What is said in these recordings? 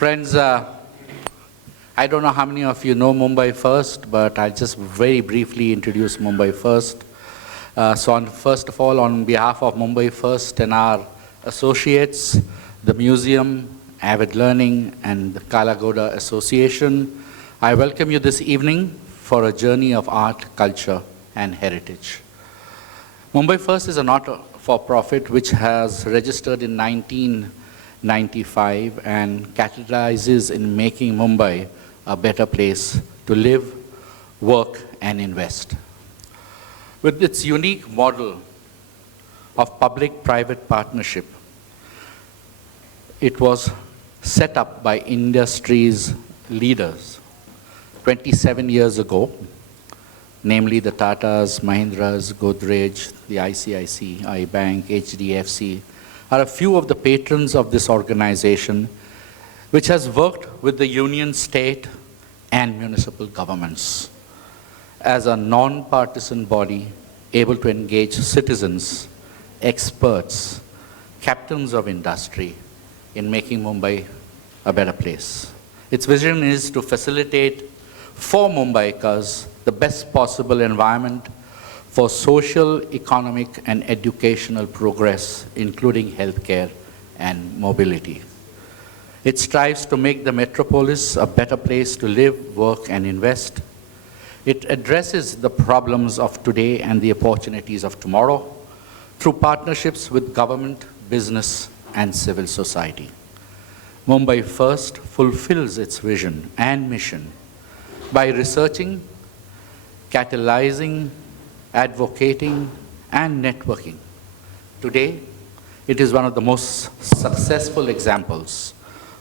Friends, I don't know how many of you know Mumbai First, but I'll just very briefly introduce Mumbai First. First of all, on behalf of Mumbai First and our associates, the museum, Avid Learning, and the Kalagoda Association, I welcome you this evening for a journey of art, culture, and heritage. Mumbai First is a not-for-profit which has registered in 1995 and catalyzes in making Mumbai a better place to live, work, and invest. With its unique model of public-private partnership, it was set up by industry's leaders 27 years ago, namely the Tatas, Mahindras, Godrej, the ICICI Bank, HDFC, are a few of the patrons of this organization, which has worked with the union, state, and municipal governments as a non-partisan body able to engage citizens, experts, captains of industry in making Mumbai a better place. Its vision is to facilitate for Mumbaikars the best possible environment for social, economic, and educational progress, including healthcare and mobility. It strives to make the metropolis a better place to live, work, and invest. It addresses the problems of today and the opportunities of tomorrow through partnerships with government, business, and civil society. Mumbai First fulfills its vision and mission by researching, catalyzing, advocating, and networking. Today, it is one of the most successful examples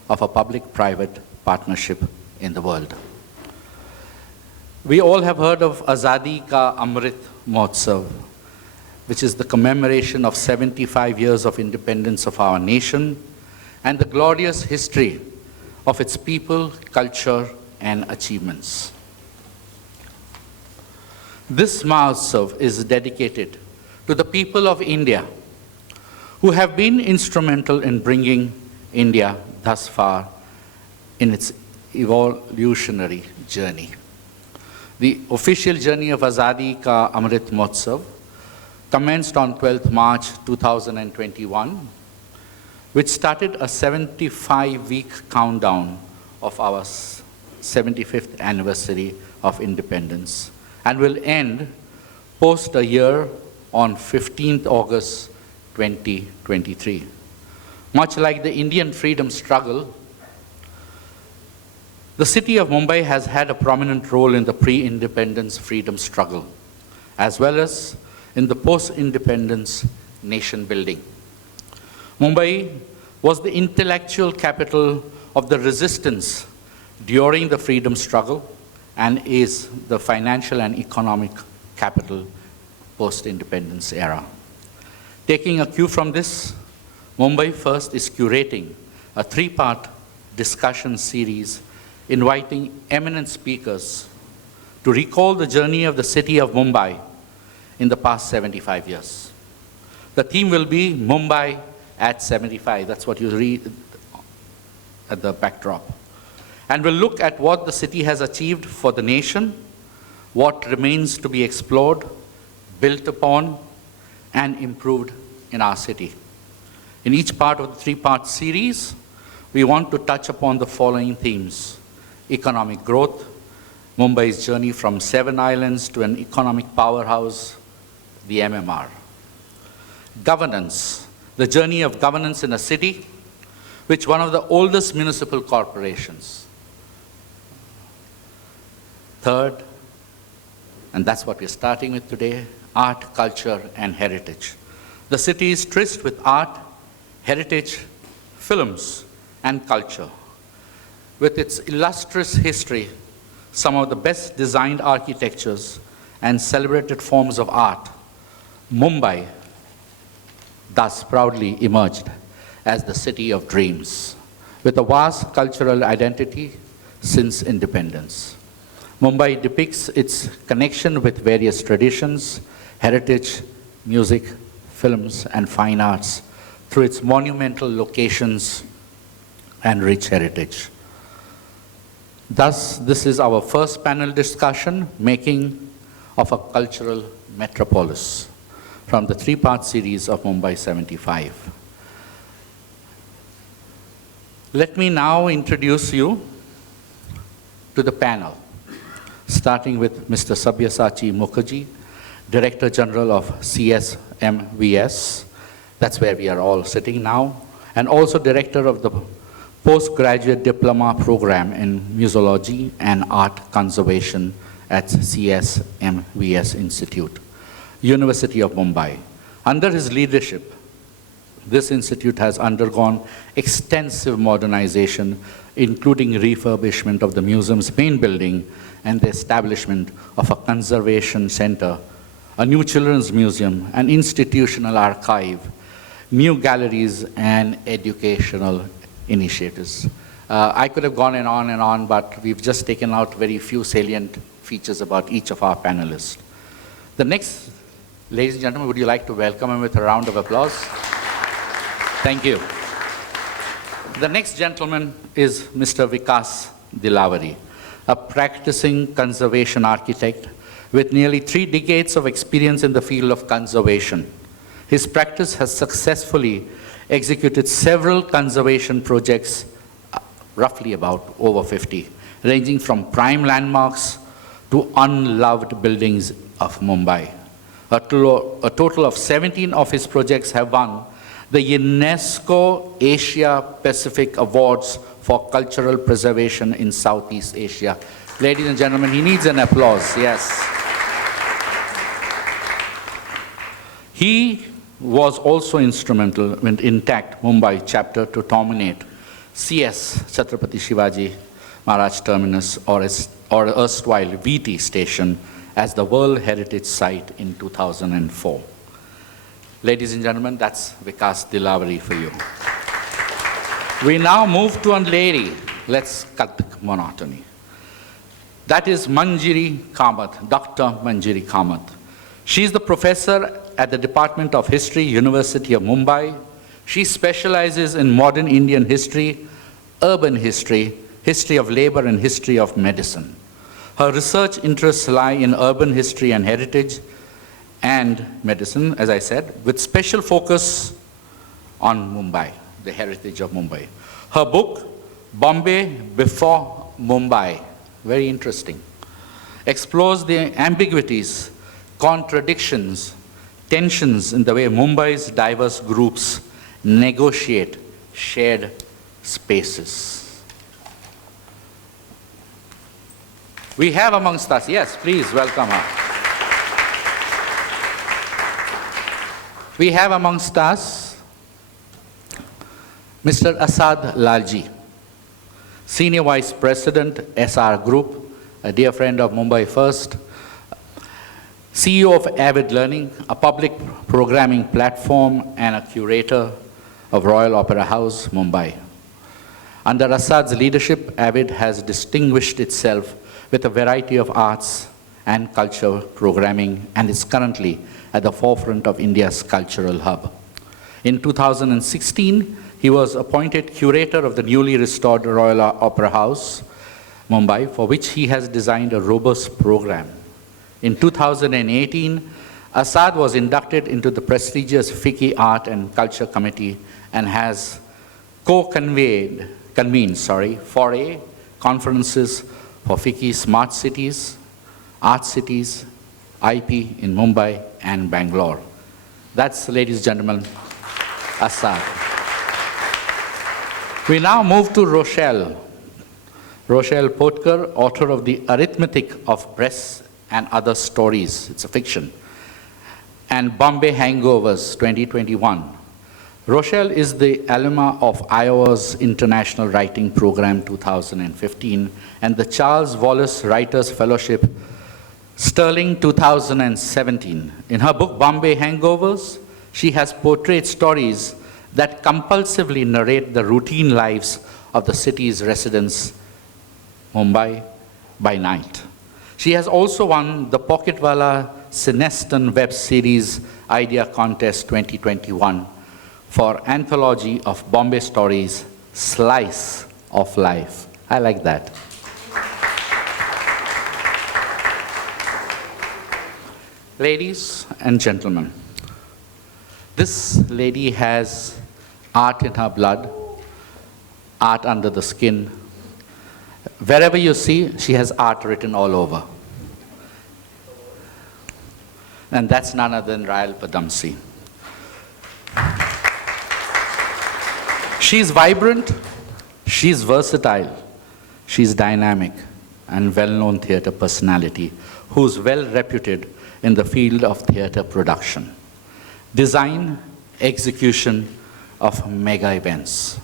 of a public-private partnership in the world. We all have heard of Azadi Ka Amrit Mahotsav, which is the commemoration of 75 years of independence of our nation and the glorious history of its people, culture, and achievements. This Mahotsav is dedicated to the people of India who have been instrumental in bringing India thus far in its evolutionary journey. The official journey of Azadi Ka Amrit Mahotsav commenced on 12th March 2021, which started a 75-week countdown of our 75th anniversary of independence, and will end post a year on 15th August 2023. Much like the Indian freedom struggle, the city of Mumbai has had a prominent role in the pre-independence freedom struggle, as well as in the post-independence nation building. Mumbai was the intellectual capital of the resistance during the freedom struggle and is the financial and economic capital post-independence era. Taking a cue from this, Mumbai First is curating a three-part discussion series inviting eminent speakers to recall the journey of the city of Mumbai in the past 75 years. The theme will be Mumbai at 75. That's what you read at the backdrop. And we'll look at what the city has achieved for the nation, what remains to be explored, built upon, and improved in our city. In each part of the three-part series, we want to touch upon the following themes: economic growth, Mumbai's journey from 7 islands to an economic powerhouse, the MMR. Governance, the journey of governance in a city, which one of the oldest municipal corporations. Third, and that's what we're starting with today, art, culture, and heritage. The city is tryst with art, heritage, films, and culture. With its illustrious history, some of the best designed architectures, and celebrated forms of art, Mumbai thus proudly emerged as the city of dreams, with a vast cultural identity since independence. Mumbai depicts its connection with various traditions, heritage, music, films, and fine arts through its monumental locations, and rich heritage. Thus, this is our first panel discussion, Making of a Cultural Metropolis, from the three-part series of Mumbai 75. Let me now introduce you to the panel, starting with Mr. Sabyasachi Mukherjee, Director General of CSMVS, that's where we are all sitting now, and also Director of the Postgraduate Diploma Program in Museology and Art Conservation at CSMVS Institute, University of Mumbai. Under his leadership, this institute has undergone extensive modernization, including refurbishment of the museum's main building and the establishment of a conservation center, a new children's museum, an institutional archive, new galleries, and educational initiatives. I could have gone on, but we've just taken out very few salient features about each of our panelists. The next, ladies and gentlemen, would you like to welcome him with a round of applause? Thank you. The next gentleman is Mr. Vikas Dilawari, a practicing conservation architect with nearly 3 decades of experience in the field of conservation. His practice has successfully executed several conservation projects, roughly about over 50, ranging from prime landmarks to unloved buildings of Mumbai. A total of 17 of his projects have won the UNESCO Asia Pacific Awards for Cultural Preservation in Southeast Asia. Ladies and gentlemen, he needs an applause, yes. He was also instrumental in Intact Mumbai chapter to nominate CS Chhatrapati Shivaji Maharaj Terminus or erstwhile VT Station as the World Heritage Site in 2004. Ladies and gentlemen, that's Vikas Dilawari for you. We now move to a lady. Let's cut the monotony. That is Manjiri Kamat, Dr. Manjiri Kamat. She's the professor at the Department of History, University of Mumbai. She specializes in modern Indian history, urban history, history of labor, and history of medicine. Her research interests lie in urban history and heritage and medicine, as I said, with special focus on Mumbai, the heritage of Mumbai. Her book, Bombay Before Mumbai, very interesting, explores the ambiguities, contradictions, tensions in the way Mumbai's diverse groups negotiate shared spaces. We have amongst us, yes, please welcome her. We have amongst us Mr. Asad Lalljee, Senior Vice President, Essar Group, a dear friend of Mumbai First, CEO of Avid Learning, a public programming platform, and a curator of Royal Opera House, Mumbai. Under Asad's leadership, Avid has distinguished itself with a variety of arts and culture programming and is currently at the forefront of India's cultural hub. In 2016, he was appointed curator of the newly restored Royal Opera House, Mumbai, for which he has designed a robust program. In 2018, Asad was inducted into the prestigious FICCI Art and Culture Committee and has convened 4 conferences for FICCI Smart Cities, Art Cities, IP in Mumbai and Bangalore. That's, ladies and gentlemen, Asad. We now move to Rochelle. Rochelle Potkar, author of The Arithmetic of Breasts and Other Stories, it's a fiction, and Bombay Hangovers 2021. Rochelle is the alumna of Iowa's International Writing Program 2015 and the Charles Wallace Writers Fellowship Sterling 2017. In her book Bombay Hangovers, she has portrayed stories that compulsively narrate the routine lives of the city's residents, Mumbai by night. She has also won the Pocketwala Cineston web series Idea Contest 2021 for Anthology of Bombay Stories slice of life. I like that. Ladies and gentlemen, this lady has art in her blood, art under the skin. Wherever you see, she has art written all over. And that's none other than Rayal Padamsee. She's vibrant, she's versatile, she's dynamic and well-known theater personality who's well reputed in the field of theater production, design, execution of mega events.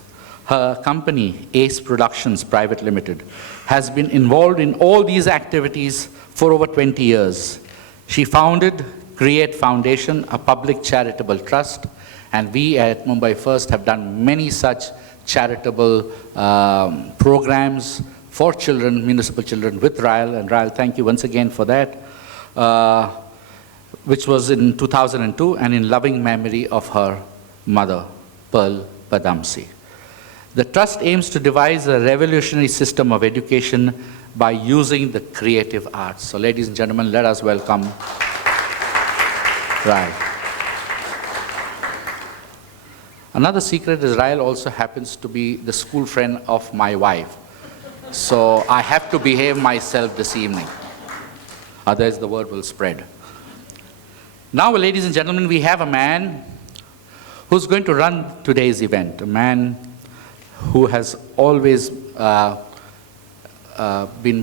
Her company, Ace Productions Private Limited, has been involved in all these activities for over 20 years. She founded Create Foundation, a public charitable trust, and we at Mumbai First have done many such charitable programs for children, municipal children with Rayal, and Rayal, thank you once again for that, which was in 2002 and in loving memory of her mother, Pearl Padamsee. The trust aims to devise a revolutionary system of education by using the creative arts. So ladies and gentlemen, let us welcome Rayal. Another secret is Rayal also happens to be the school friend of my wife. So I have to behave myself this evening. Otherwise the word will spread. Now, ladies and gentlemen, we have a man who's going to run today's event, a man who has always been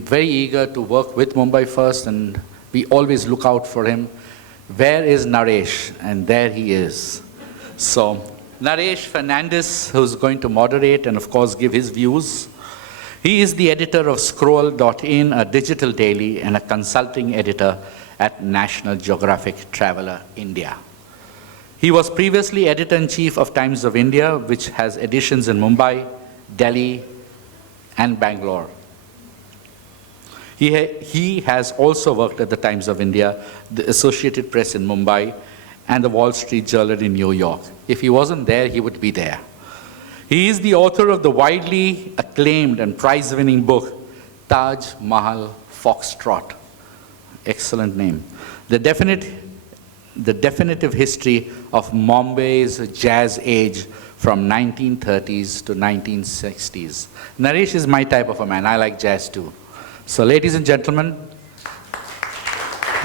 very eager to work with Mumbai First, and we always look out for him. Where is Naresh? And there he is. So, Naresh Fernandez, who's going to moderate and, of course, give his views. He is the editor of Scroll.in, a digital daily, and a consulting editor at National Geographic Traveler India. He was previously editor-in-chief of Times of India, which has editions in Mumbai, Delhi, and Bangalore. He has also worked at the Times of India, the Associated Press in Mumbai, and the Wall Street Journal in New York. If he wasn't there, he would be there. He is the author of the widely acclaimed and prize-winning book, Taj Mahal Foxtrot. Excellent name. The definitive history of Mumbai's jazz age from 1930s to 1960s. Naresh is my type of a man. I like jazz too. So ladies and gentlemen,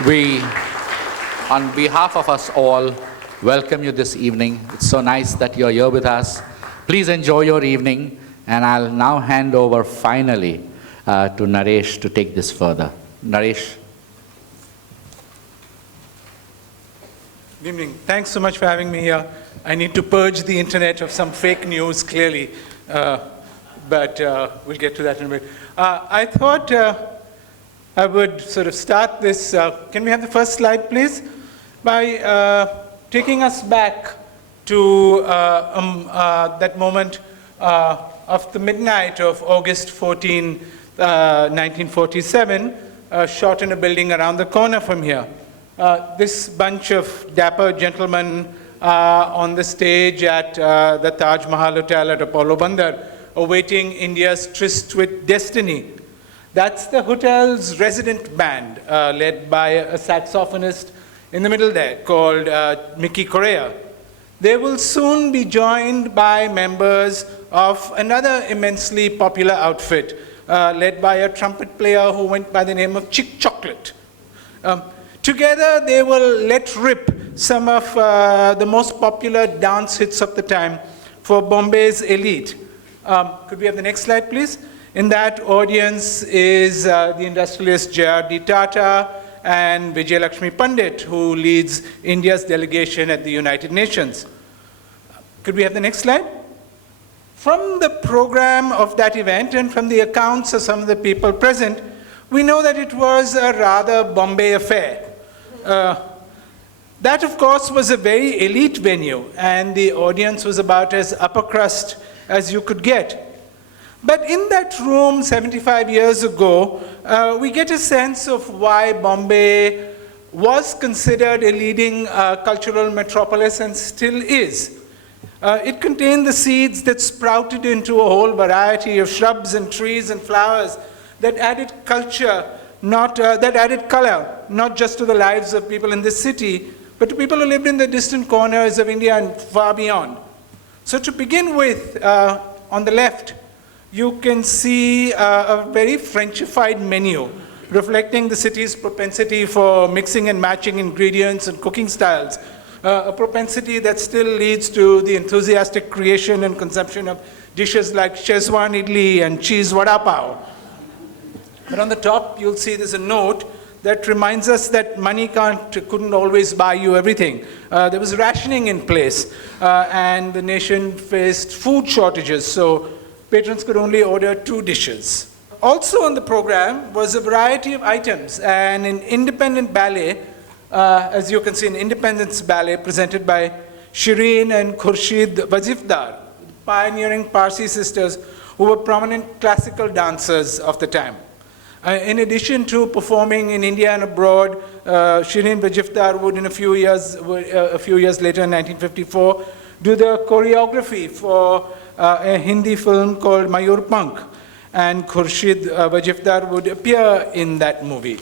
we, on behalf of us all, welcome you this evening. It's so nice that you're here with us. Please enjoy your evening, and I'll now hand over finally to Naresh to take this further. Naresh. Good evening. Thanks so much for having me here. I need to purge the internet of some fake news, clearly, but we'll get to that in a bit. I thought I would sort of start this. Can we have the first slide, please? By taking us back to that moment of the midnight of August 14, 1947, shot in a building around the corner from here. This bunch of dapper gentlemen on the stage at the Taj Mahal Hotel at Apollo Bandar, awaiting India's tryst with destiny. That's the hotel's resident band, led by a saxophonist in the middle there called Mickey Correa. They will soon be joined by members of another immensely popular outfit, led by a trumpet player who went by the name of Chick Chocolate. Together, they will let rip some of the most popular dance hits of the time for Bombay's elite. Could we have the next slide, please? In that audience is the industrialist J.R.D. Tata and Vijayalakshmi Pandit, who leads India's delegation at the United Nations. Could we have the next slide? From the program of that event and from the accounts of some of the people present, we know that it was a rather Bombay affair. That, of course, was a very elite venue, and the audience was about as upper crust as you could get. But in that room 75 years ago, we get a sense of why Bombay was considered a leading cultural metropolis and still is. It contained the seeds that sprouted into a whole variety of shrubs and trees and flowers that added that added color, not just to the lives of people in this city, but to people who lived in the distant corners of India and far beyond. So to begin with, on the left, you can see a very Frenchified menu reflecting the city's propensity for mixing and matching ingredients and cooking styles, a propensity that still leads to the enthusiastic creation and consumption of dishes like Szechuan idli and cheese vada pav. But on the top, you'll see there's a note that reminds us that money couldn't always buy you everything. There was rationing in place, and the nation faced food shortages, so patrons could only order 2 dishes. Also on the program was a variety of items, and an independent ballet, as you can see, an independence ballet presented by Shireen and Khurshid Wazifdar, pioneering Parsi sisters who were prominent classical dancers of the time. In addition to performing in India and abroad, Shireen Wazifdar would, in a few years later, in 1954, do the choreography for a Hindi film called Mayur Pank, and Khurshid Wazifdar would appear in that movie.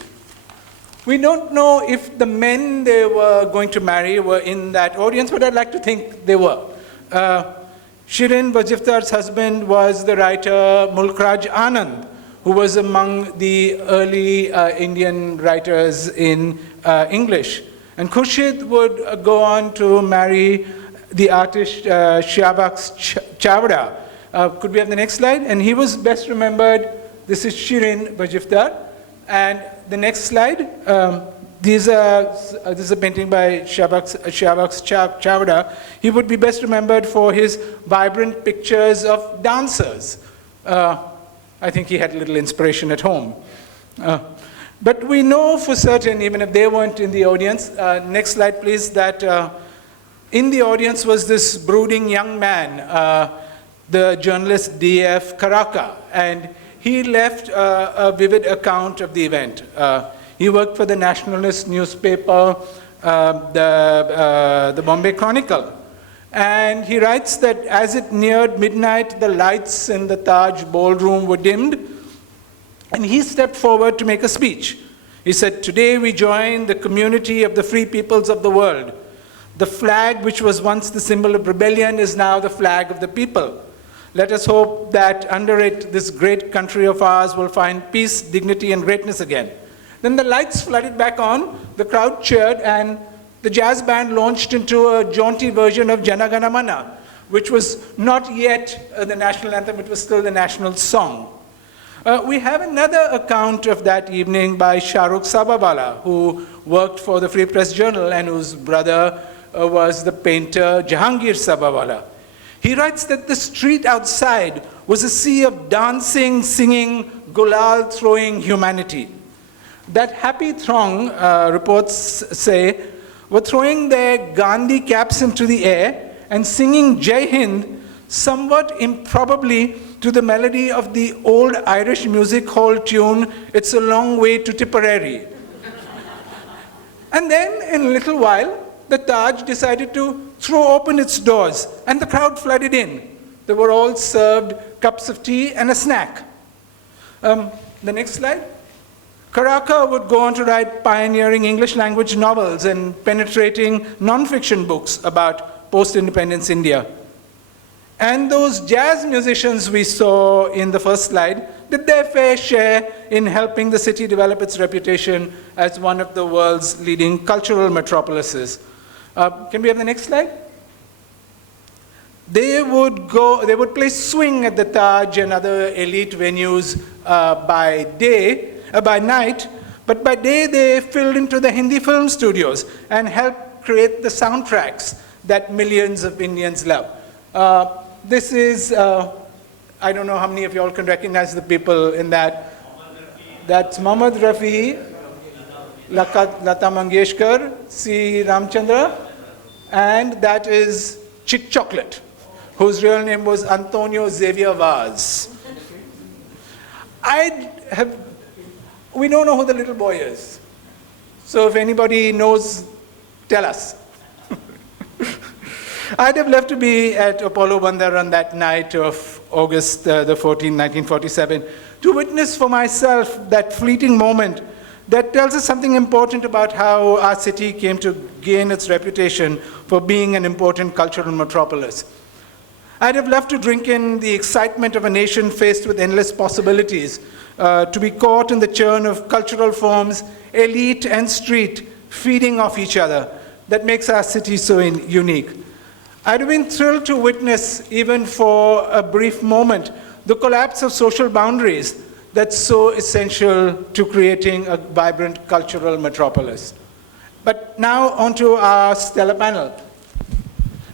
We don't know if the men they were going to marry were in that audience, but I'd like to think they were. Shireen Wazifdar's husband was the writer Mulkraj Anand, who was among the early Indian writers in English. And Khurshid would go on to marry the artist Shivaji Chavda. Could we have the next slide? And he was best remembered, this is Shireen Wazifdar. And the next slide, this is a painting by Shivaji Chavda. He would be best remembered for his vibrant pictures of dancers. I think he had a little inspiration at home. But we know for certain, even if they weren't in the audience, next slide please, that in the audience was this brooding young man, the journalist D.F. Karaka, and he left a vivid account of the event. He worked for the nationalist newspaper, the Bombay Chronicle. And he writes that as it neared midnight, the lights in the Taj ballroom were dimmed, and he stepped forward to make a speech. He said, "Today we join the community of the free peoples of the world. The flag which was once the symbol of rebellion is now the flag of the people. Let us hope that under it, this great country of ours will find peace, dignity, and greatness again." Then the lights flooded back on, the crowd cheered, and the jazz band launched into a jaunty version of Jana Gana Mana, which was not yet the national anthem, it was still the national song. We have another account of that evening by Shahrukh Sabawala, who worked for the Free Press Journal and whose brother was the painter Jahangir Sabawala. He writes that the street outside was a sea of dancing, singing, gulal throwing humanity. That happy throng, reports say, were throwing their Gandhi caps into the air and singing Jai Hind, somewhat improbably to the melody of the old Irish music hall tune, "It's a Long Way to Tipperary." And then, in a little while, the Taj decided to throw open its doors, and the crowd flooded in. They were all served cups of tea and a snack. The next slide. Karaka would go on to write pioneering English language novels and penetrating non-fiction books about post-independence India. And those jazz musicians we saw in the first slide did their fair share in helping the city develop its reputation as one of the world's leading cultural metropolises. Can we have the next slide? They would play swing at the Taj and other elite venues by night, but by day they filled into the Hindi film studios and helped create the soundtracks that millions of Indians love. This is, I don't know how many of you all can recognize the people in that. That's Mohammad Rafi, Lata Mangeshkar, C. Ramchandra, and that is Chick Chocolate, whose real name was Antonio Xavier Vaz. We don't know who the little boy is. So if anybody knows, tell us. I'd have loved to be at Apollo Bandar on that night of August the 14th, 1947, to witness for myself that fleeting moment that tells us something important about how our city came to gain its reputation for being an important cultural metropolis. I'd have loved to drink in the excitement of a nation faced with endless possibilities, to be caught in the churn of cultural forms, elite and street, feeding off each other. That makes our city so unique. I'd have been thrilled to witness, even for a brief moment, the collapse of social boundaries that's so essential to creating a vibrant cultural metropolis. But now onto our stellar panel.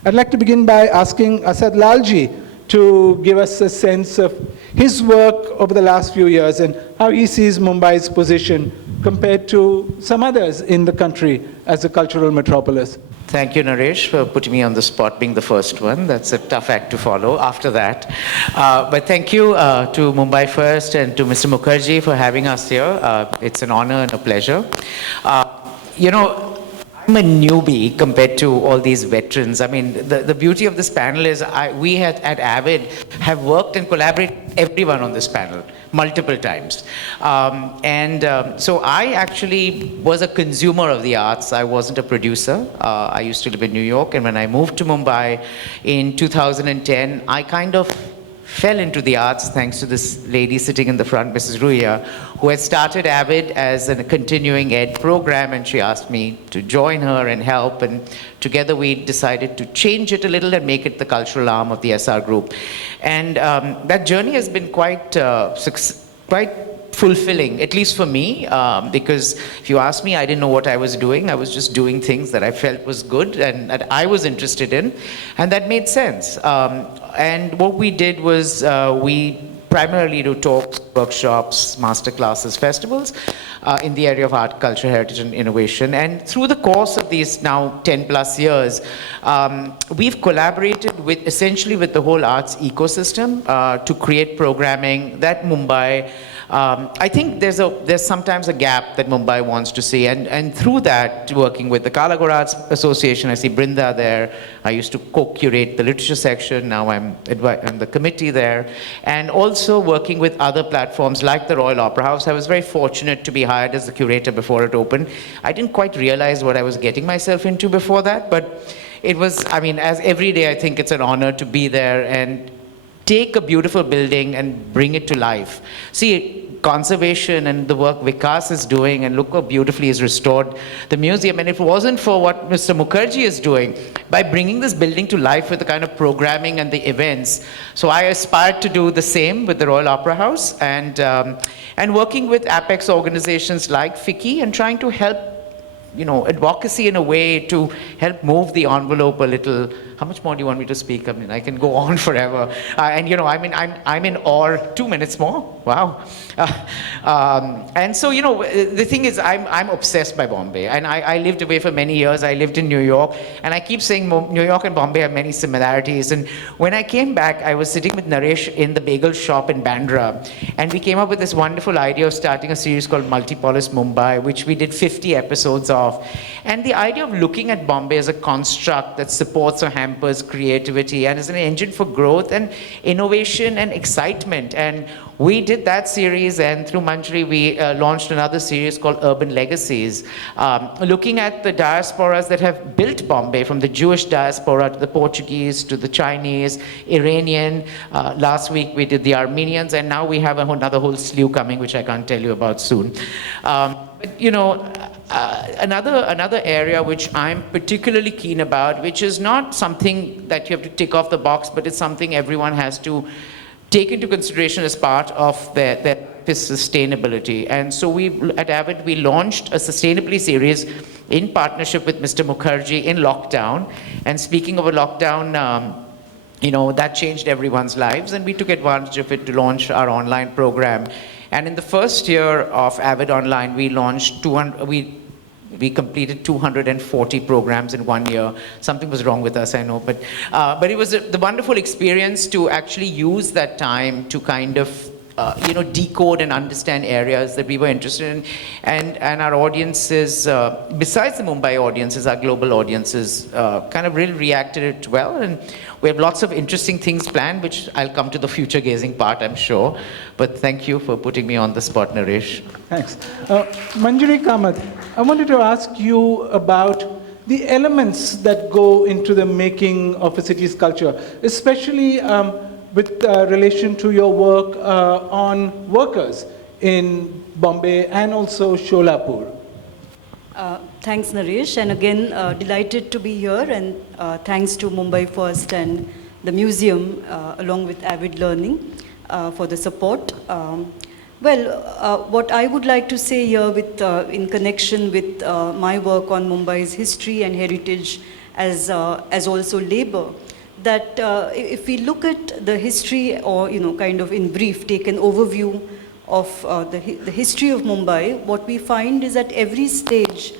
I'd like to begin by asking Asad Lalljee to give us a sense of his work over the last few years and how he sees Mumbai's position compared to some others in the country as a cultural metropolis. Thank you, Naresh, for putting me on the spot, being the first one. That's a tough act to follow after that. But thank you to Mumbai First and to Mr. Mukherjee for having us here. It's an honor and a pleasure. You know, I'm a newbie compared to all these veterans. I mean, the beauty of this panel is we at Avid have worked and collaborated with everyone on this panel multiple times. So I actually was a consumer of the arts. I wasn't a producer. I used to live in New York, and when I moved to Mumbai in 2010, I kind of fell into the arts thanks to this lady sitting in the front, Mrs. Ruia, who had started Avid as a continuing ed program, and she asked me to join her and help, and together we decided to change it a little and make it the cultural arm of the Essar group. And that journey has been quite fulfilling, at least for me, because if you ask me, I didn't know what I was doing. I was just doing things that I felt was good and that I was interested in, and that made sense. And what we did was we primarily do talks, workshops, master classes, festivals in the area of art, culture, heritage, and innovation. And through the course of these now 10 plus years, we've collaborated with essentially with the whole arts ecosystem to create programming that Mumbai, I think there's sometimes a gap that Mumbai wants to see, and through that, working with the Kalagor Arts Association, I see Brinda there. I used to co-curate the literature section. Now I'm the committee there, and also working with other platforms like the Royal Opera House. I was very fortunate to be hired as the curator before it opened. I didn't quite realize what I was getting myself into before that, but it was, I mean, as every day, I think it's an honor to be there and take a beautiful building and bring it to life. See, conservation and the work Vikas is doing, and look how beautifully he's restored the museum. And if it wasn't for what Mr. Mukherjee is doing, by bringing this building to life with the kind of programming and the events. So I aspired to do the same with the Royal Opera House, and working with Apex organizations like FICCI and trying to help, you know, advocacy in a way to help move the envelope a little. How much more do you want me to speak? I mean, I can go on forever. And you know, I mean, I'm in awe. 2 minutes more? Wow. And so, you know, the thing is, I'm obsessed by Bombay. And I lived away for many years. I lived in New York. And I keep saying New York and Bombay have many similarities. And when I came back, I was sitting with Naresh in the bagel shop in Bandra. And we came up with this wonderful idea of starting a series called Multipolis Mumbai, which we did 50 episodes of. And the idea of looking at Bombay as a construct that supports or hampers creativity and is an engine for growth and innovation and excitement. And we did that series, and through Manjiri, we launched another series called Urban Legacies, looking at the diasporas that have built Bombay, from the Jewish diaspora to the Portuguese to the Chinese, Iranian. Last week we did the Armenians, and now we have another whole slew coming, which I can't tell you about soon. But, you know, another area which I'm particularly keen about, which is not something that you have to tick off the box, but it's something everyone has to take into consideration as part of their sustainability. And so at Avid, we launched a sustainability series in partnership with Mr. Mukherjee in lockdown. And speaking of a lockdown, you know, that changed everyone's lives, and we took advantage of it to launch our online program. And in the first year of Avid Online, we launched we completed 240 programs in 1 year. Something was wrong with us, I know, but it was the wonderful experience to actually use that time to kind of decode and understand areas that we were interested in. And our audiences, besides the Mumbai audiences, our global audiences, kind of really reacted it well. And we have lots of interesting things planned, which I'll come to the future gazing part, I'm sure. But thank you for putting me on the spot, Naresh. Thanks. Manjiri, Kamat, I wanted to ask you about the elements that go into the making of a city's culture, especially with relation to your work on workers in Bombay and also Sholapur. Thanks, Naresh, and again, delighted to be here, and thanks to Mumbai First and the museum, along with Avid Learning, for the support. What I would like to say here in connection with my work on Mumbai's history and heritage as also labor, that if we look at the history, or kind of in brief, take an overview of the history of Mumbai, what we find is at every stage,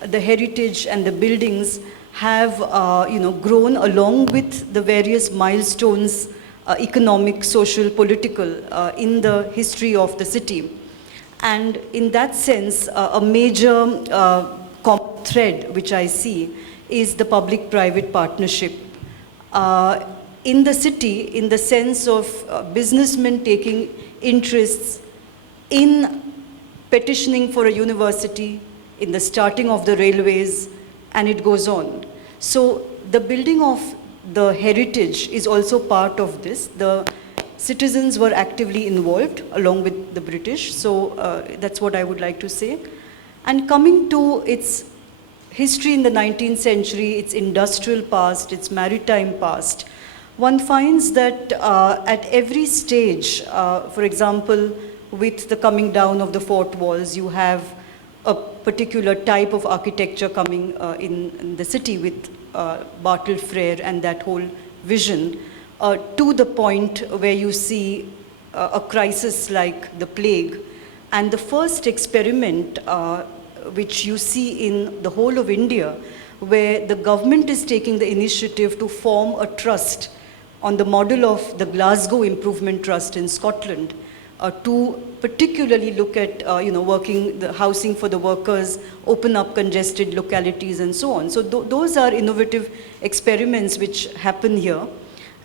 the heritage and the buildings have grown along with the various milestones, economic, social, political, in the history of the city. And in that sense, a major common thread which I see is the public-private partnership in the city, in the sense of businessmen taking interests in petitioning for a university, in the starting of the railways, and it goes on. So the building of the heritage is also part of this. The citizens were actively involved along with the British, so that's what I would like to say. And coming to its history in the 19th century, its industrial past, its maritime past, one finds that at every stage, for example, with the coming down of the fort walls, you have a particular type of architecture coming in the city with Bartle Frere and that whole vision, to the point where you see a crisis like the plague. And the first experiment which you see in the whole of India, where the government is taking the initiative to form a trust on the model of the Glasgow Improvement Trust in Scotland, to particularly look at working the housing for the workers, open up congested localities and so on. So those are innovative experiments which happen here.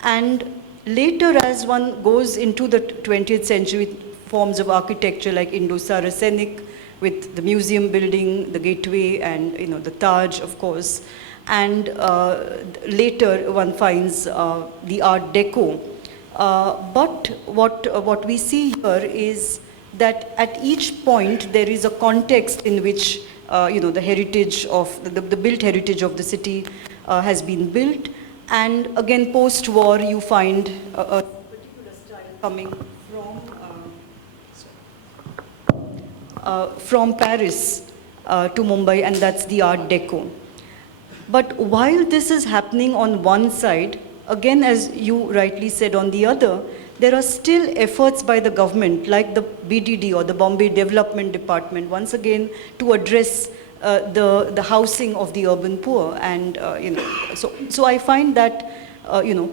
And later, as one goes into the 20th century, forms of architecture like Indo-Saracenic, with the museum building, the gateway, and the Taj, of course. And later one finds the Art Deco. But what we see here is that at each point there is a context in which the heritage of the built heritage of the city has been built, and again post-war you find a particular style coming from Paris to Mumbai, and that's the Art Deco. But while this is happening on one side, again, as you rightly said, on the other, there are still efforts by the government, like the BDD or the Bombay Development Department, once again, to address the housing of the urban poor. And so I find that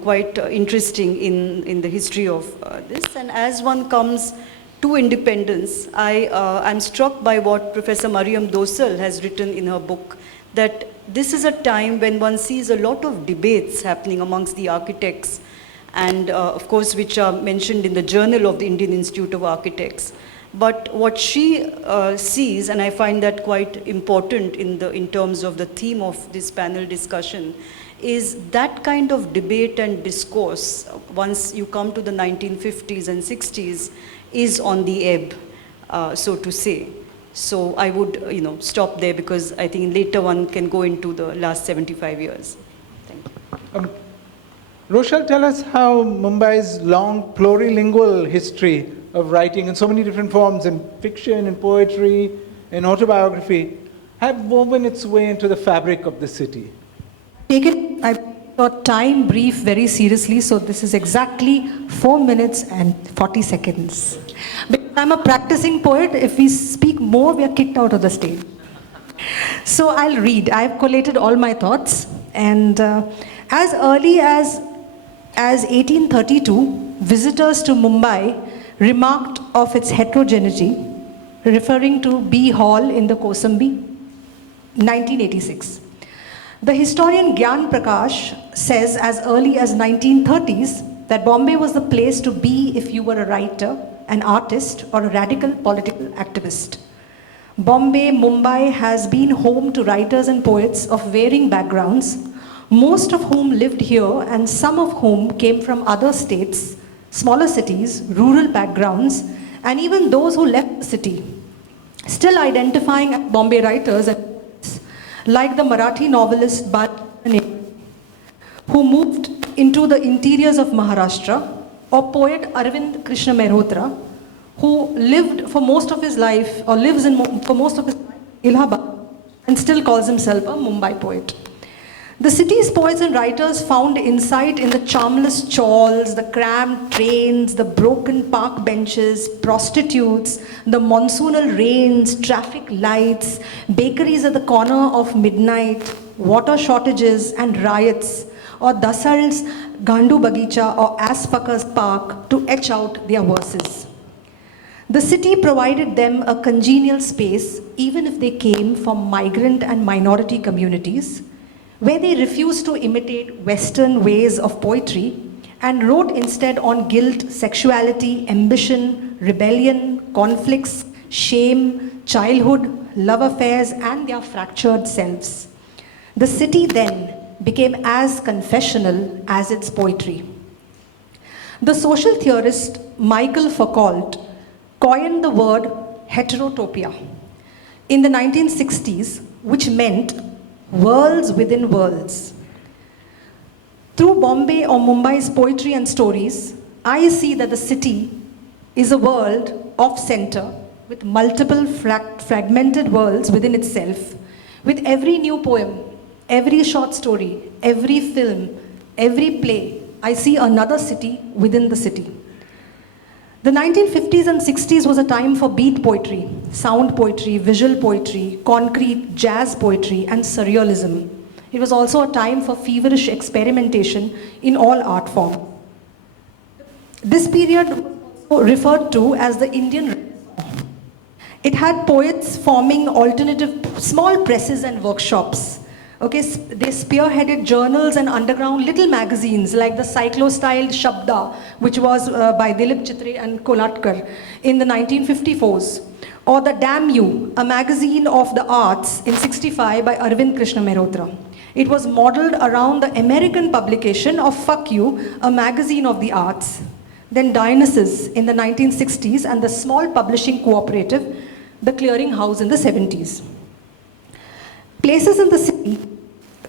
quite interesting in the history of this. And as one comes to independence, I'm struck by what Professor Mariam Dosal has written in her book, that this is a time when one sees a lot of debates happening amongst the architects, and of course which are mentioned in the Journal of the Indian Institute of Architects. But what she sees, and I find that quite important in terms of the theme of this panel discussion, is that kind of debate and discourse, once you come to the 1950s and 60s, is on the ebb, so to say. So I would, stop there, because I think later one can go into the last 75 years. Thank you. Rochelle, tell us how Mumbai's long plurilingual history of writing in so many different forms, in fiction, in poetry, in autobiography, have woven its way into the fabric of the city. I thought time brief very seriously, so this is exactly 4 minutes and 40 seconds. Because I'm a practicing poet. If we speak more, we are kicked out of the stage. So I'll read. I've collated all my thoughts, and as early as 1832, visitors to Mumbai remarked of its heterogeneity, referring to B. Hall in the Kosambi, 1986. The historian Gyan Prakash says as early as 1930s that Bombay was the place to be if you were a writer, an artist, or a radical political activist. Bombay, Mumbai has been home to writers and poets of varying backgrounds, most of whom lived here and some of whom came from other states, smaller cities, rural backgrounds, and even those who left the city, still identifying as Bombay writers and poets, like the Marathi novelist who moved into the interiors of Maharashtra, or poet Arvind Krishna Mehrotra, who lived for most of his life, or lives for most of his life in Allahabad, and still calls himself a Mumbai poet. The city's poets and writers found insight in the charmless chawls, the crammed trains, the broken park benches, prostitutes, the monsoonal rains, traffic lights, bakeries at the corner of midnight, water shortages and riots, or Dasal's Gandu Bagicha or Aspakar's Park to etch out their verses. The city provided them a congenial space, even if they came from migrant and minority communities, where they refused to imitate Western ways of poetry and wrote instead on guilt, sexuality, ambition, rebellion, conflicts, shame, childhood, love affairs, and their fractured selves. The city then became as confessional as its poetry. The social theorist Michael Foucault coined the word heterotopia in the 1960s, which meant worlds within worlds. Through Bombay or Mumbai's poetry and stories, I see that the city is a world off-center with multiple fragmented worlds within itself, with every new poem, every short story, every film, every play, I see another city within the city. The 1950s and 60s was a time for beat poetry, sound poetry, visual poetry, concrete, jazz poetry, and surrealism. It was also a time for feverish experimentation in all art forms. This period was also referred to as the Indian Renaissance. It had poets forming alternative small presses and workshops. Okay, they spearheaded journals and underground little magazines like the cyclo-styled Shabda, which was by Dilip Chitre and Kolatkar in the 1954s, or the Damn You, a magazine of the arts in 65 by Arvind Krishna Mehrotra. It was modeled around the American publication of Fuck You, a magazine of the arts. Then Dionysus in the 1960s and the small publishing cooperative, the Clearing House in the 70s. Places in the city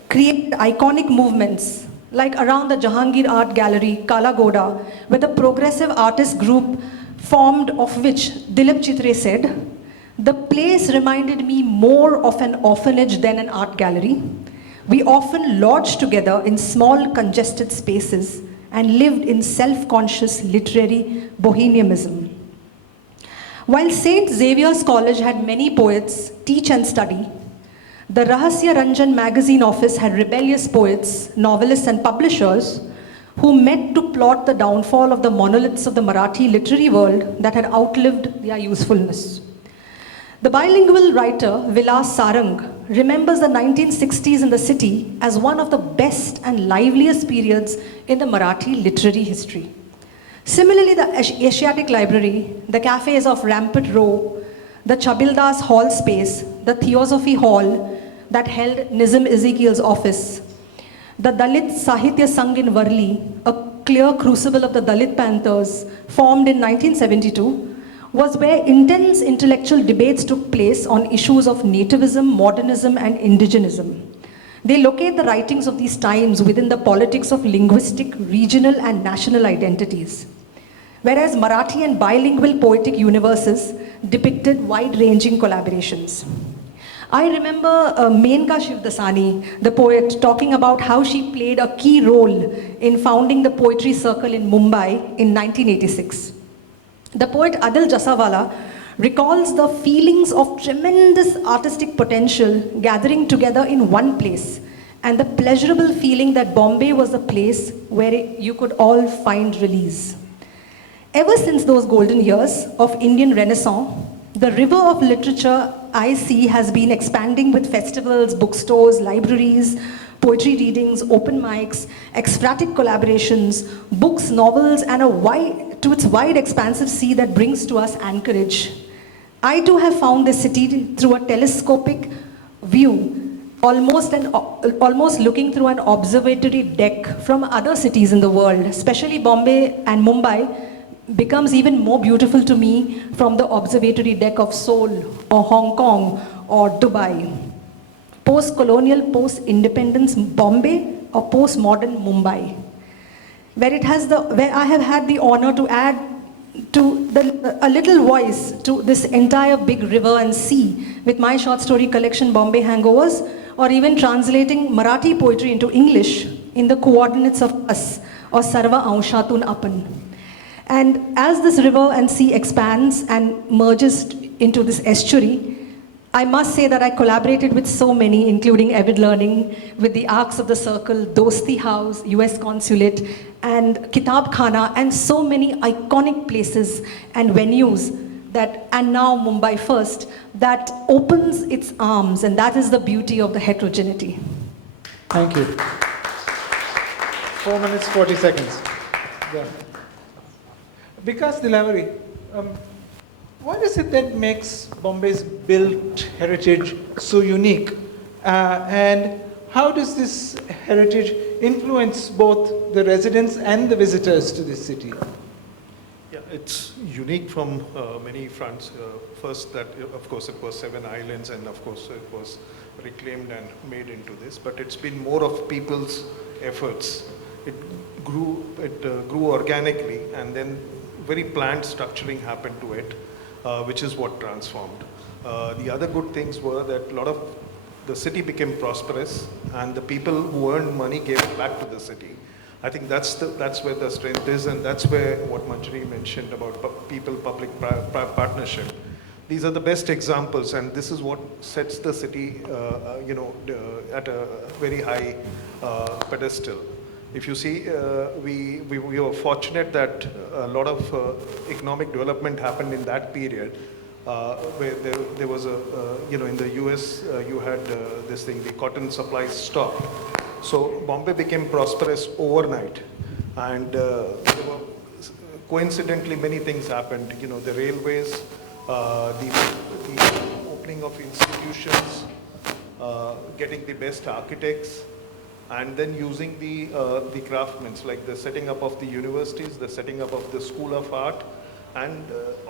created iconic movements, like around the Jahangir Art Gallery, Kala Goda, where the progressive artist group formed, of which Dilip Chitre said, "The place reminded me more of an orphanage than an art gallery. We often lodged together in small congested spaces and lived in self-conscious literary bohemianism." While St. Xavier's College had many poets teach and study, the Rahasya Ranjan magazine office had rebellious poets, novelists, and publishers who met to plot the downfall of the monoliths of the Marathi literary world that had outlived their usefulness. The bilingual writer Vilas Sarang remembers the 1960s in the city as one of the best and liveliest periods in the Marathi literary history. Similarly, the Asiatic Library, the cafes of Rampart Row, the Chabildas Hall space, the Theosophy Hall that held Nizam Ezekiel's office, the Dalit Sahitya Sangh in Varli, a clear crucible of the Dalit Panthers formed in 1972, was where intense intellectual debates took place on issues of nativism, modernism, and indigenism. They locate the writings of these times within the politics of linguistic, regional, and national identities. Whereas Marathi and bilingual poetic universes depicted wide-ranging collaborations. I remember Menka Shivdasani, the poet, talking about how she played a key role in founding the Poetry Circle in Mumbai in 1986. The poet Adil Jasawala recalls the feelings of tremendous artistic potential gathering together in one place, and the pleasurable feeling that Bombay was the place where you could all find release. Ever since those golden years of Indian Renaissance, the river of literature I see has been expanding with festivals, bookstores, libraries, poetry readings, open mics, ekphatic collaborations, books, novels, and to its wide expansive sea that brings to us anchorage. I too have found this city through a telescopic view, almost looking through an observatory deck from other cities in the world, especially Bombay and Mumbai, becomes even more beautiful to me from the observatory deck of Seoul or Hong Kong or Dubai. Post-colonial, post-independence Bombay or post-modern Mumbai, where I have had the honor to add a little voice to this entire big river and sea with my short story collection Bombay Hangovers, or even translating Marathi poetry into English in the coordinates of Us or Sarva Anshatun Apan. And as this river and sea expands and merges into this estuary, I must say that I collaborated with so many, including Avid Learning, with the Arcs of the Circle, Dosti House, US Consulate, and Kitab Khana, and so many iconic places and venues and now Mumbai First, that opens its arms, and that is the beauty of the heterogeneity. Thank you. 4 minutes, 40 seconds. Yeah. Vikas, Dilawari, what is it that makes Bombay's built heritage so unique? And how does this heritage influence both the residents and the visitors to this city? Yeah, it's unique from many fronts. First, that of course it was 7 islands, and of course it was reclaimed and made into this. But it's been more of people's efforts. It grew organically, and then very planned structuring happened to it, which is what transformed. The other good things were that a lot of the city became prosperous, and the people who earned money gave it back to the city. I think that's where the strength is, and that's where what Manjiri mentioned about people-public partnership. These are the best examples, and this is what sets the city, at a very high pedestal. If you see, we were fortunate that a lot of economic development happened in that period, where there was in the US, you had this thing, the cotton supplies stopped. So Bombay became prosperous overnight, and coincidentally many things happened. The railways, the opening of institutions, getting the best architects, and then using the craftsmen, like the setting up of the universities, the setting up of the School of Art, and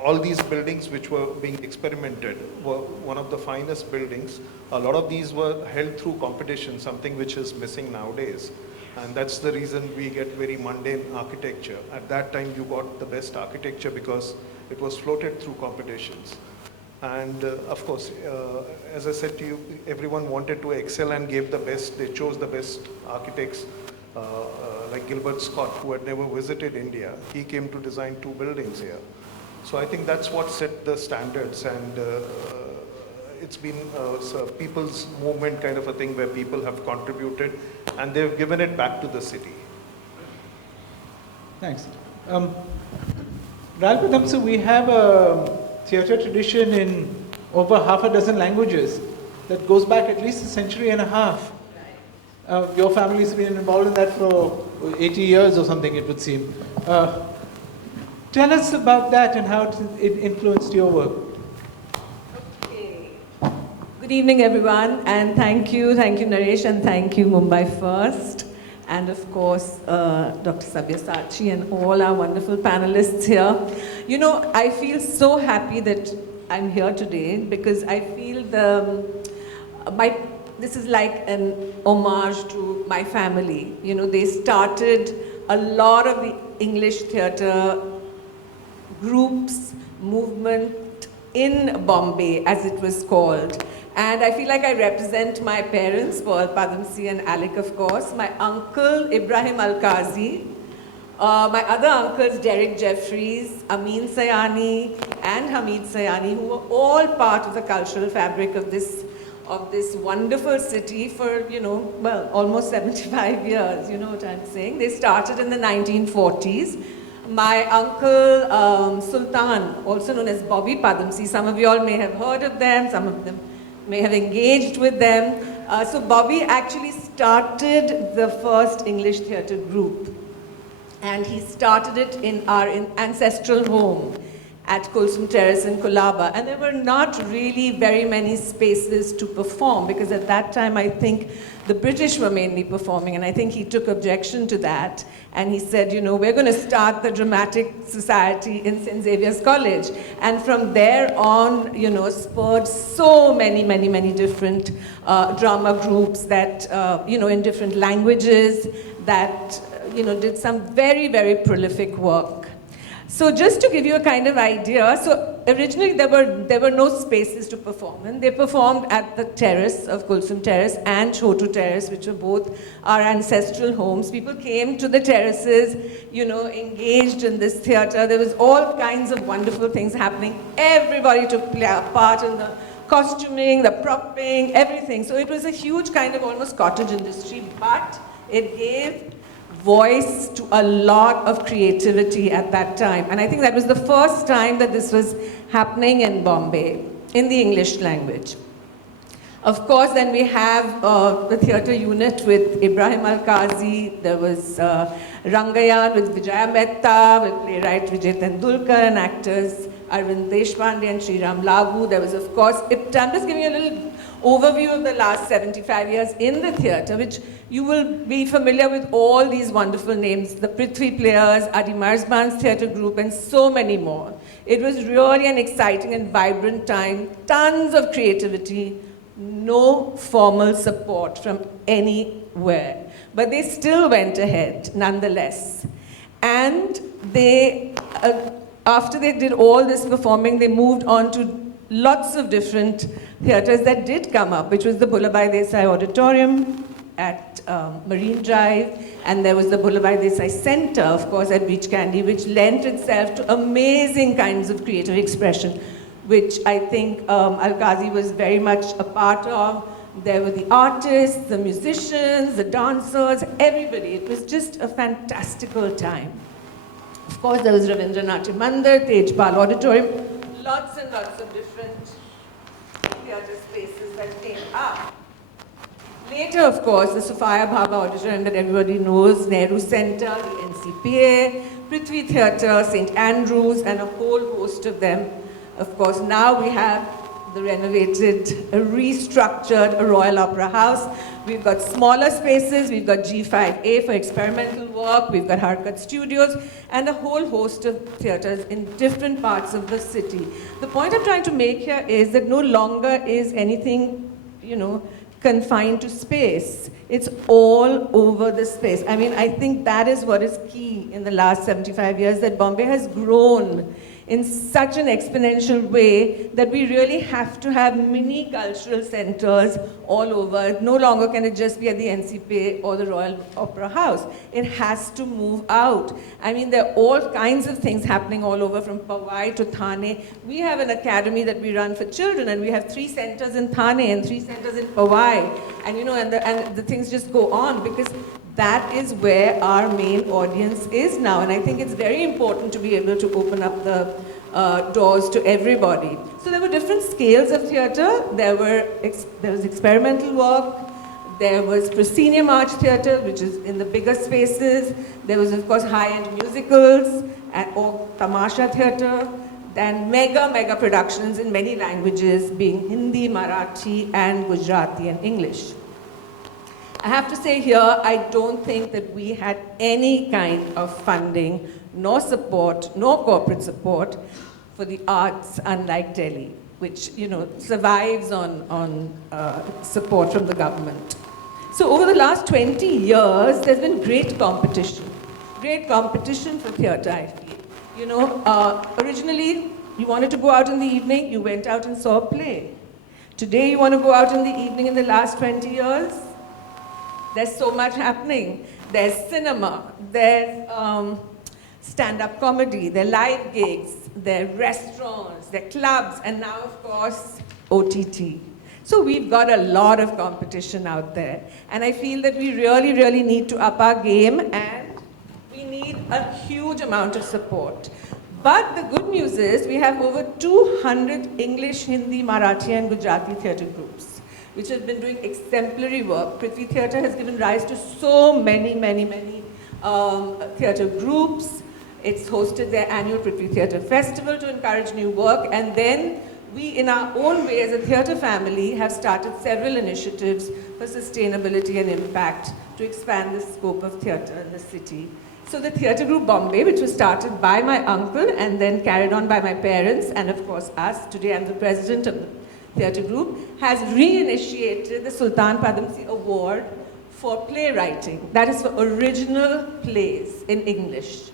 all these buildings which were being experimented were one of the finest buildings. A lot of these were held through competition, something which is missing nowadays. And that's the reason we get very mundane architecture. At that time, you got the best architecture because it was floated through competitions. And of course, as I said to you, everyone wanted to excel and gave the best. They chose the best architects, like Gilbert Scott, who had never visited India. He came to design 2 buildings here. So I think that's what set the standards, and it's been people's movement kind of a thing where people have contributed and they've given it back to the city. Thanks. Ralph, so we have a theatre tradition in over half a dozen languages that goes back at least a century and a half. Your family's been involved in that for 80 years or something, it would seem. Tell us about that and how it influenced your work. Okay. Good evening, everyone, and thank you Naresh, and thank you Mumbai First, and of course Dr. Sabyasachi and all our wonderful panelists here. I feel so happy that I'm here today because I feel this is like an homage to my family. They started a lot of the English theatre groups, movement in Bombay, as it was called. And I feel like I represent my parents, Paul Padamsi and Alec, of course, my uncle, Ibrahim Al-Qazi, my other uncles, Derek Jeffries, Amin Sayani, and Hamid Sayani, who were all part of the cultural fabric of this wonderful city for, almost 75 years, you know what I'm saying? They started in the 1940s. My uncle Sultan, also known as Bobby Padamsee, some of you all may have heard of them, some of them may have engaged with them. So Bobby actually started the first English theatre group, and he started it in our ancestral home at Kulsum Terrace in Colaba. And there were not really very many spaces to perform, because at that time I think the British were mainly performing, and I think he took objection to that. And he said, you know, we're going to start the Dramatic Society in St. Xavier's College. And from there on, you know, spurred so many different drama groups that, you know, in different languages that, you know, did some very prolific work. So just to give you a kind of idea, so originally there were no spaces to perform, and they performed at the terrace of Kulsum Terrace and Chotu Terrace, which were both our ancestral homes. People came to the terraces, you know, engaged in this theatre. There was all kinds of wonderful things happening. Everybody took part in the costuming, the propping, everything. So it was a huge kind of almost cottage industry, but it gave voice to a lot of creativity at that time. And I think that was the first time that this was happening in Bombay, in the English language. Of course, then we have the theatre unit with Ibrahim Al-Qazi. There was Rangayan with Vijaya Mehta, with playwright Vijay Tendulkar, and actors Arvind Deshpande and Sriram Lagu. There was, of course, IPTA. I'm just giving you a little overview of the last 75 years in the theatre, which you will be familiar with all these wonderful names, the Prithvi Players, Adi Marsban's theatre group, and so many more. It was really an exciting and vibrant time, tons of creativity, no formal support from anywhere. But they still went ahead, nonetheless. And they, after they did all this performing, they moved on to lots of different theatres that did come up, which was the Bhullabhai Desai Auditorium at Marine Drive, and there was the Bhullabhai Desai Centre, of course, at Beach Candy, which lent itself to amazing kinds of creative expression, which I think Al-Qazi was very much a part of. There were the artists, the musicians, the dancers, everybody. It was just a fantastical time. Of course, there was Ravindranath Mandir, Tejpal Auditorium, lots and lots of different theatre spaces that came up. Later, of course, the Sophia Bhabha Auditorium that everybody knows, Nehru Centre, the NCPA, Prithvi Theatre, St. Andrews, and a whole host of them. Of course, now we have the renovated, restructured Royal Opera House. We've got smaller spaces, we've got G5A for experimental work, we've got Harkat Studios, and a whole host of theatres in different parts of the city. The point I'm trying to make here is that no longer is anything, you know, confined to space. It's all over the space. I mean, I think that is what is key in the last 75 years, that Bombay has grown in such an exponential way that we really have to have mini cultural centers all over. No longer can it just be at the NCPA or the Royal Opera House. It has to move out. I mean, there are all kinds of things happening all over, from Powai to Thane. We have an academy that we run for children, and we have 3 centers in Thane and 3 centers in Powai. And you know, and the things just go on, because that is where our main audience is now. And I think it's very important to be able to open up the doors to everybody. So there were different scales of theatre. There was experimental work. There was proscenium arch theatre, which is in the bigger spaces. There was, of course, high-end musicals or tamasha theatre. Then mega productions in many languages, being Hindi, Marathi, and Gujarati and English. I have to say here, I don't think that we had any kind of funding, nor support, nor corporate support for the arts, unlike Delhi, which, you know, survives on support from the government. So over the last 20 years, there's been great competition for theatre, I feel. You know, originally, you wanted to go out in the evening, you went out and saw a play. Today, you want to go out in the evening in the last 20 years, there's so much happening. There's cinema, there's stand-up comedy, there are live gigs, there are restaurants, there are clubs, and now, of course, OTT. So we've got a lot of competition out there. And I feel that we really need to up our game and We need a huge amount of support. But the good news is we have over 200 English, Hindi, Marathi and Gujarati theatre groups, which have been doing exemplary work. Prithvi Theatre has given rise to so many theatre groups. It's hosted their annual Prithvi Theatre Festival to encourage new work. And then we, in our own way as a theatre family, have started several initiatives for sustainability and impact to expand the scope of theatre in the city. So the Theatre Group Bombay, which was started by my uncle and then carried on by my parents and of course us, today I'm the president of the Theatre Group, has reinitiated the Sultan Padamsee Award for playwriting. That is for original plays in English.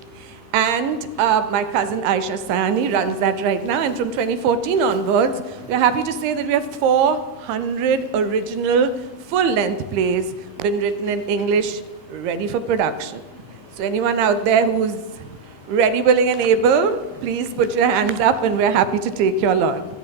And my cousin Aisha Sayani runs that right now, and from 2014 onwards, we're happy to say that we have 400 original full-length plays been written in English, ready for production. So anyone out there who's ready, willing and able, please put your hands up and we're happy to take you on.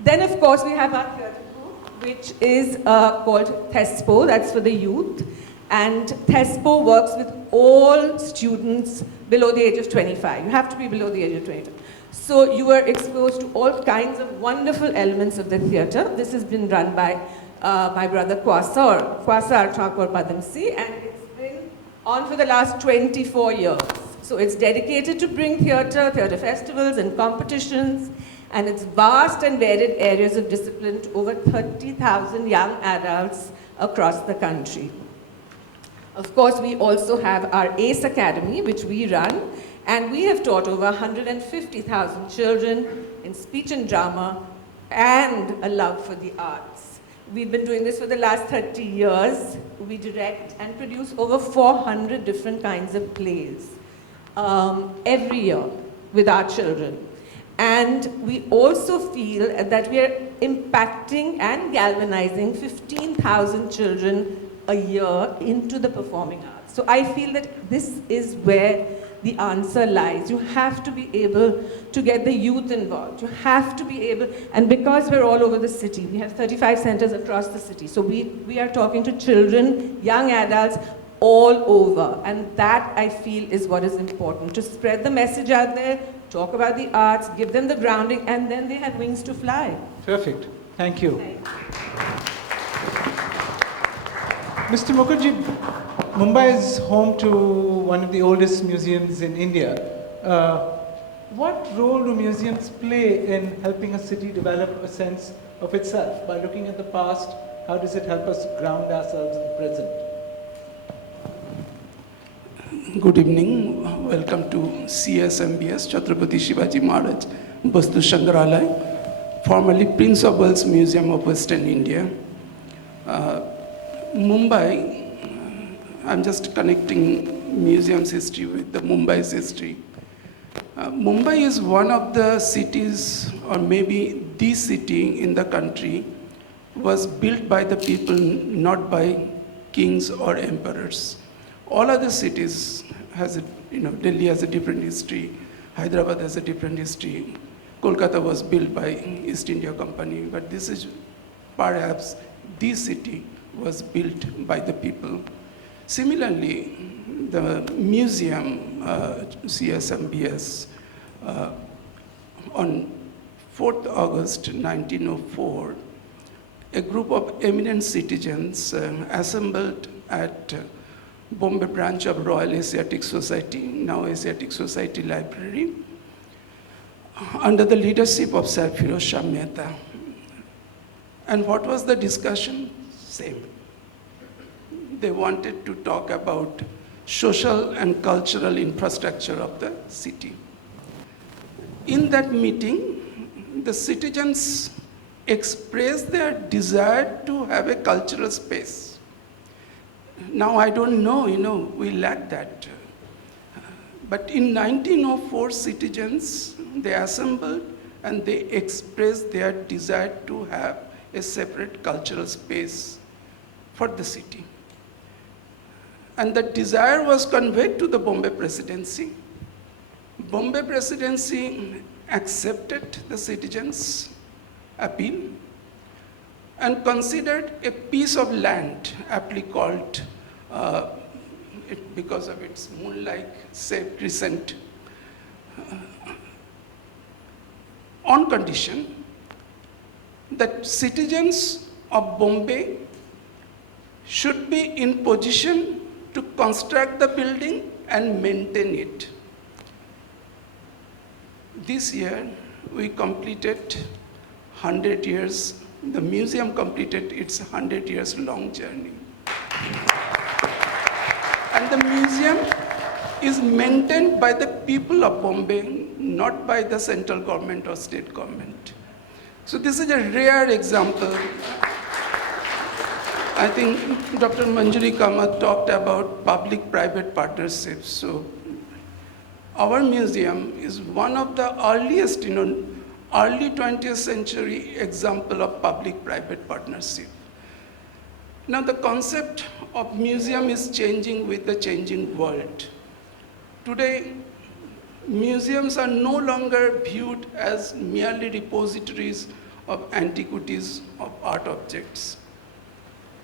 Then of course we have our theatre group, which is called THESPO, that's for the youth. And THESPO works with all students below the age of 25. You have to be below the age of 25. So you are exposed to all kinds of wonderful elements of the theatre. This has been run by my brother Kwasar Thakur Padamsee, and it's been on for the last 24 years. So it's dedicated to bring theatre festivals and competitions, and its vast and varied areas of discipline to over 30,000 young adults across the country. Of course, we also have our ACE Academy, which we run, and we have taught over 150,000 children in speech and drama and a love for the arts. We've been doing this for the last 30 years. We direct and produce over 400 different kinds of plays every year with our children. And we also feel that we are impacting and galvanizing 15,000 children a year into the performing arts. So I feel that this is where the answer lies. You have to be able to get the youth involved. You have to be able, and because we're all over the city, we have 35 centers across the city. So we are talking to children, young adults, all over. And that, I feel, is what is important. To spread the message out there, talk about the arts, give them the grounding, and then they have wings to fly. Perfect. Thank you. Mr. Mukherjee, Mumbai is home to one of the oldest museums in India. What role do museums play in helping a city develop a sense of itself? By looking at the past, how does it help us ground ourselves in the present? Good evening. Welcome to CSMVS, Chhatrapati Shivaji Maharaj, Vastu Sangrahalaya, formerly Prince of Wales Museum of Western India. Mumbai, I'm just connecting museum's history with the Mumbai's history. Mumbai is one of the cities, or maybe the city in the country, was built by the people, not by kings or emperors. All other cities has Delhi has a different history, Hyderabad has a different history, Kolkata was built by East India Company, but this is perhaps the city was built by the people. Similarly, the museum, CSMVS, on 4th August 1904, a group of eminent citizens assembled at Bombay branch of Royal Asiatic Society, now Asiatic Society Library, under the leadership of Sir Firoz Shah Mehta. And what was the discussion? Same. They wanted to talk about social and cultural infrastructure of the city. In that meeting, the citizens expressed their desire to have a cultural space. Now I don't know, we lack that. But in 1904, citizens, they assembled and they expressed their desire to have a separate cultural space for the city. And that desire was conveyed to the Bombay Presidency. Bombay Presidency accepted the citizens' appeal and considered a piece of land, aptly called because of its moon-like crescent, on condition that citizens of Bombay should be in position to construct the building and maintain it. This year, we completed 100 years, the museum completed its 100 years long journey. And the museum is maintained by the people of Bombay, not by the central government or state government. So this is a rare example. I think Dr. Manjiri Kamat talked about public-private partnerships. So our museum is one of the earliest, early 20th century example of public-private partnership. Now the concept of museum is changing with the changing world. Today, museums are no longer viewed as merely repositories of antiquities of art objects,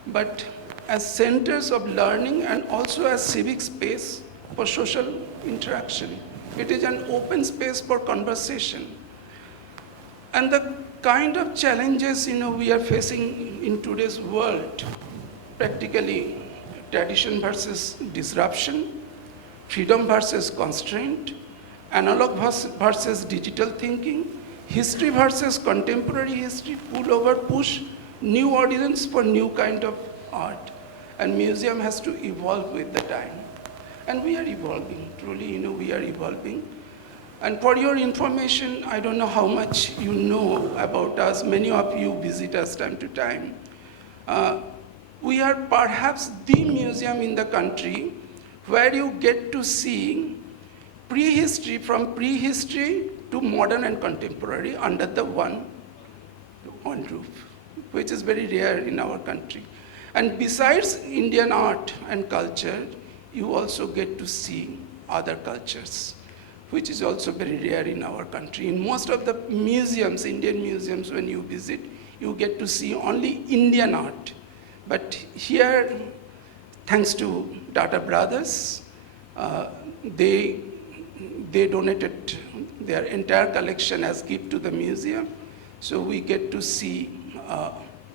but as centers of learning and also as civic space for social interaction. It is an open space for conversation. And the kind of challenges we are facing in today's world, practically tradition versus disruption, freedom versus constraint, analog versus digital thinking, history versus contemporary history, pull over, push, new audience for new kind of art. And museum has to evolve with the time. And we are evolving, truly, we are evolving. And for your information, I don't know how much you know about us. Many of you visit us time to time. We are perhaps the museum in the country where you get to see prehistory, from prehistory to modern and contemporary under the one roof, which is very rare in our country. And besides Indian art and culture, you also get to see other cultures, which is also very rare in our country. In most of the museums, Indian museums, when you visit, you get to see only Indian art. But here, thanks to Tata Brothers, they donated their entire collection as gift to the museum, so we get to see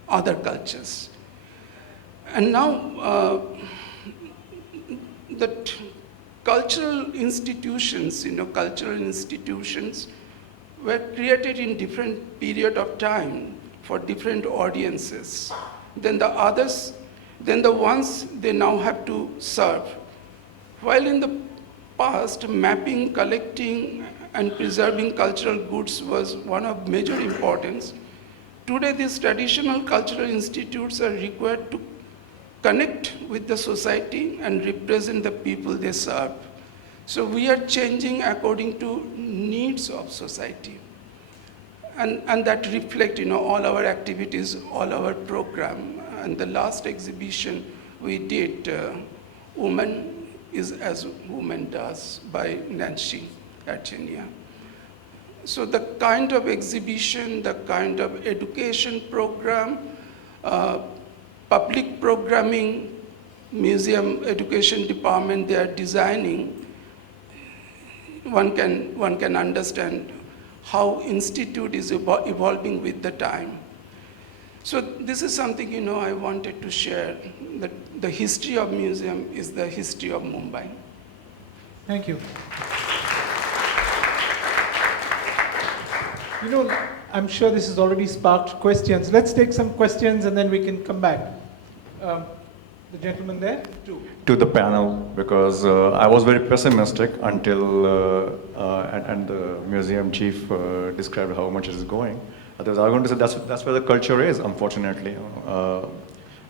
other cultures. And now, that cultural institutions, were created in different period of time for different audiences. Then the ones they now have to serve. While in the past, mapping, collecting, and preserving cultural goods was one of major importance, today these traditional cultural institutes are required to connect with the society and represent the people they serve. So we are changing according to needs of society. And that reflect, all our activities, all our program. And the last exhibition we did, Woman is as Woman Does by Nancy at Kenya. So the kind of exhibition, the kind of education program, public programming, museum education department they are designing, one can understand how institute is evolving with the time. So this is something, I wanted to share, that the history of museum is the history of Mumbai. Thank you. I'm sure this has already sparked questions. Let's take some questions and then we can come back. The gentleman there, too. To the panel, because I was very pessimistic until and the museum chief described how much it is going. Otherwise, I was going to say that's where the culture is, unfortunately.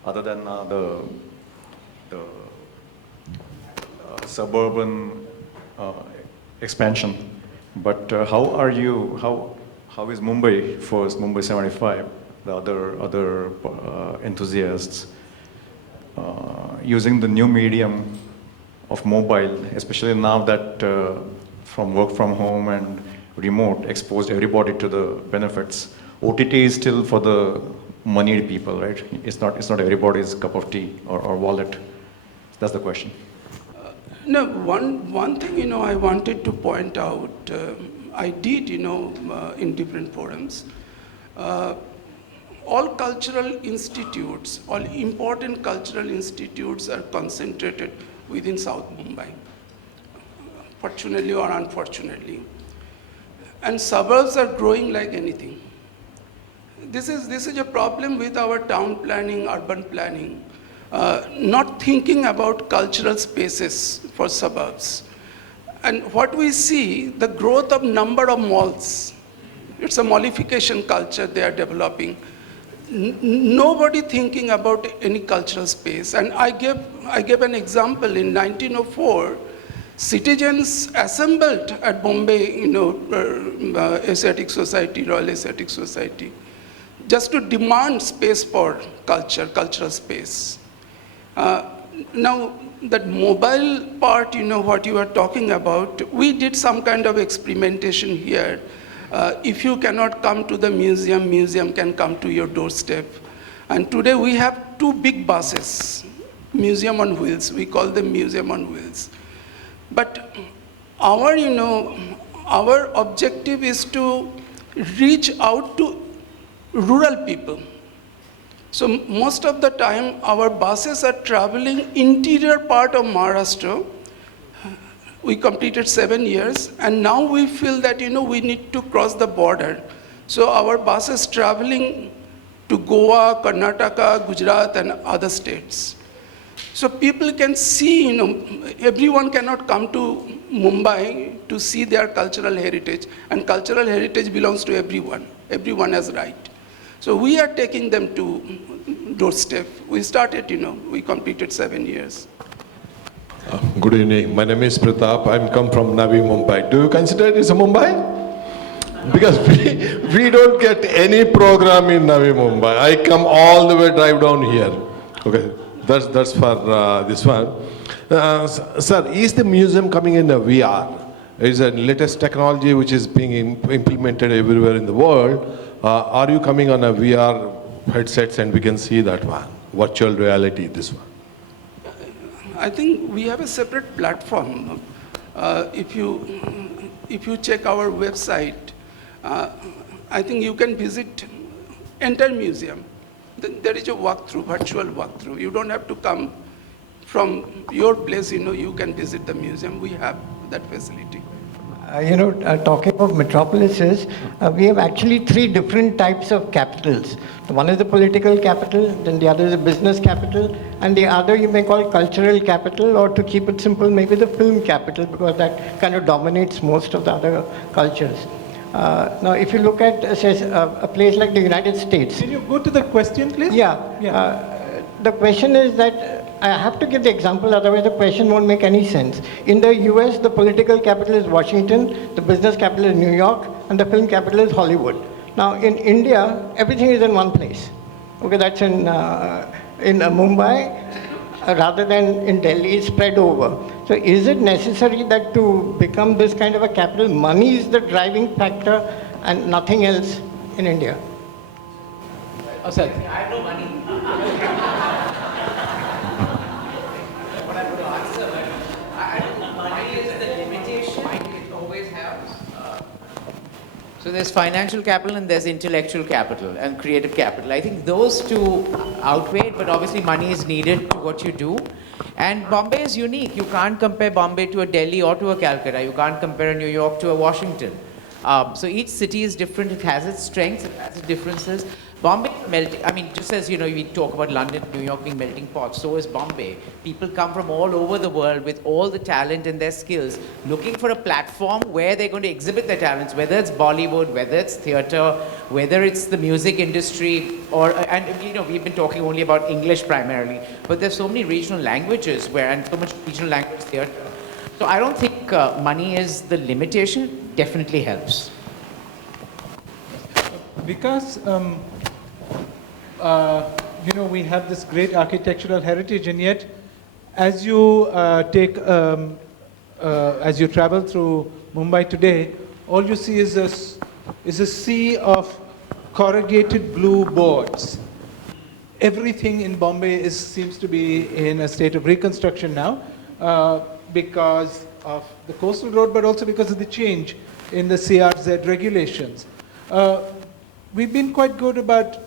Other than the suburban expansion, but how is Mumbai First, Mumbai 75, the other enthusiasts using the new medium of mobile, especially now that from work from home and remote exposed everybody to the benefits. OTT is still for the moneyed people, right? It's not everybody's cup of tea or wallet. That's the question. No, one thing, I wanted to point out, I did, in different forums, all cultural institutes, all important cultural institutes are concentrated within South Mumbai, fortunately or unfortunately. And suburbs are growing like anything. This is a problem with our town planning, urban planning, not thinking about cultural spaces for suburbs. And what we see, the growth of number of malls, it's a mallification culture they are developing. Nobody thinking about any cultural space. And I gave an example in 1904, citizens assembled at Bombay, Asiatic Society, Royal Asiatic Society, just to demand space for cultural space. Now, that mobile part, what you are talking about, we did some kind of experimentation here. If you cannot come to the museum can come to your doorstep. And today we have 2 big buses, museum on wheels. We call them museum on wheels. But our objective is to reach out to rural people. So most of the time, our buses are traveling interior part of Maharashtra. We completed 7 years, and now we feel that, we need to cross the border. So our buses traveling to Goa, Karnataka, Gujarat, and other states. So people can see, everyone cannot come to Mumbai to see their cultural heritage, and cultural heritage belongs to everyone. Everyone has right. So we are taking them to doorstep. We started, we completed 7 years. Good evening. My name is Pratap. I'm come from Navi Mumbai. Do you consider it as a Mumbai? Because we don't get any program in Navi Mumbai. I come all the way, drive down here. Okay, that's for this one. Sir, is the museum coming in a VR? It's a latest technology which is being implemented everywhere in the world. Are you coming on a VR headsets and we can see that one? Virtual reality, this one. I think we have a separate platform. If you check our website, I think you can visit entire museum. There is a walkthrough, virtual walkthrough. You don't have to come from your place, you can visit the museum. We have that facility. Talking of metropolises, we have actually 3 different types of capitals. One is the political capital, then the other is the business capital, and the other you may call cultural capital, or to keep it simple, maybe the film capital, because that kind of dominates most of the other cultures. Now, if you look at, say, a place like the United States. Can you go to the question, please? Yeah. The question is that, I have to give the example, otherwise the question won't make any sense. In the US, the political capital is Washington, the business capital is New York, and the film capital is Hollywood. Now, in India, everything is in one place. Okay, that's in Mumbai, rather than in Delhi, spread over. So is it necessary that to become this kind of a capital, money is the driving factor and nothing else in India? Asad. I have no money. So there's financial capital and there's intellectual capital and creative capital. I think those 2 outweigh, but obviously money is needed to what you do. And Bombay is unique. You can't compare Bombay to a Delhi or to a Calcutta. You can't compare a New York to a Washington. So each city is different. It has its strengths, it has its differences. Bombay is melting. I mean, just as we talk about London, New York being melting pots, so is Bombay. People come from all over the world with all the talent and their skills, looking for a platform where they're going to exhibit their talents, whether it's Bollywood, whether it's theatre, whether it's the music industry, and we've been talking only about English primarily, but there's so many regional languages and so much regional language theatre. So I don't think money is the limitation. Definitely helps. Vikas, we have this great architectural heritage, and yet, as you as you travel through Mumbai today, all you see is a sea of corrugated blue boards. Everything in Bombay seems to be in a state of reconstruction now. because of the coastal road, but also because of the change in the CRZ regulations. We've been quite good about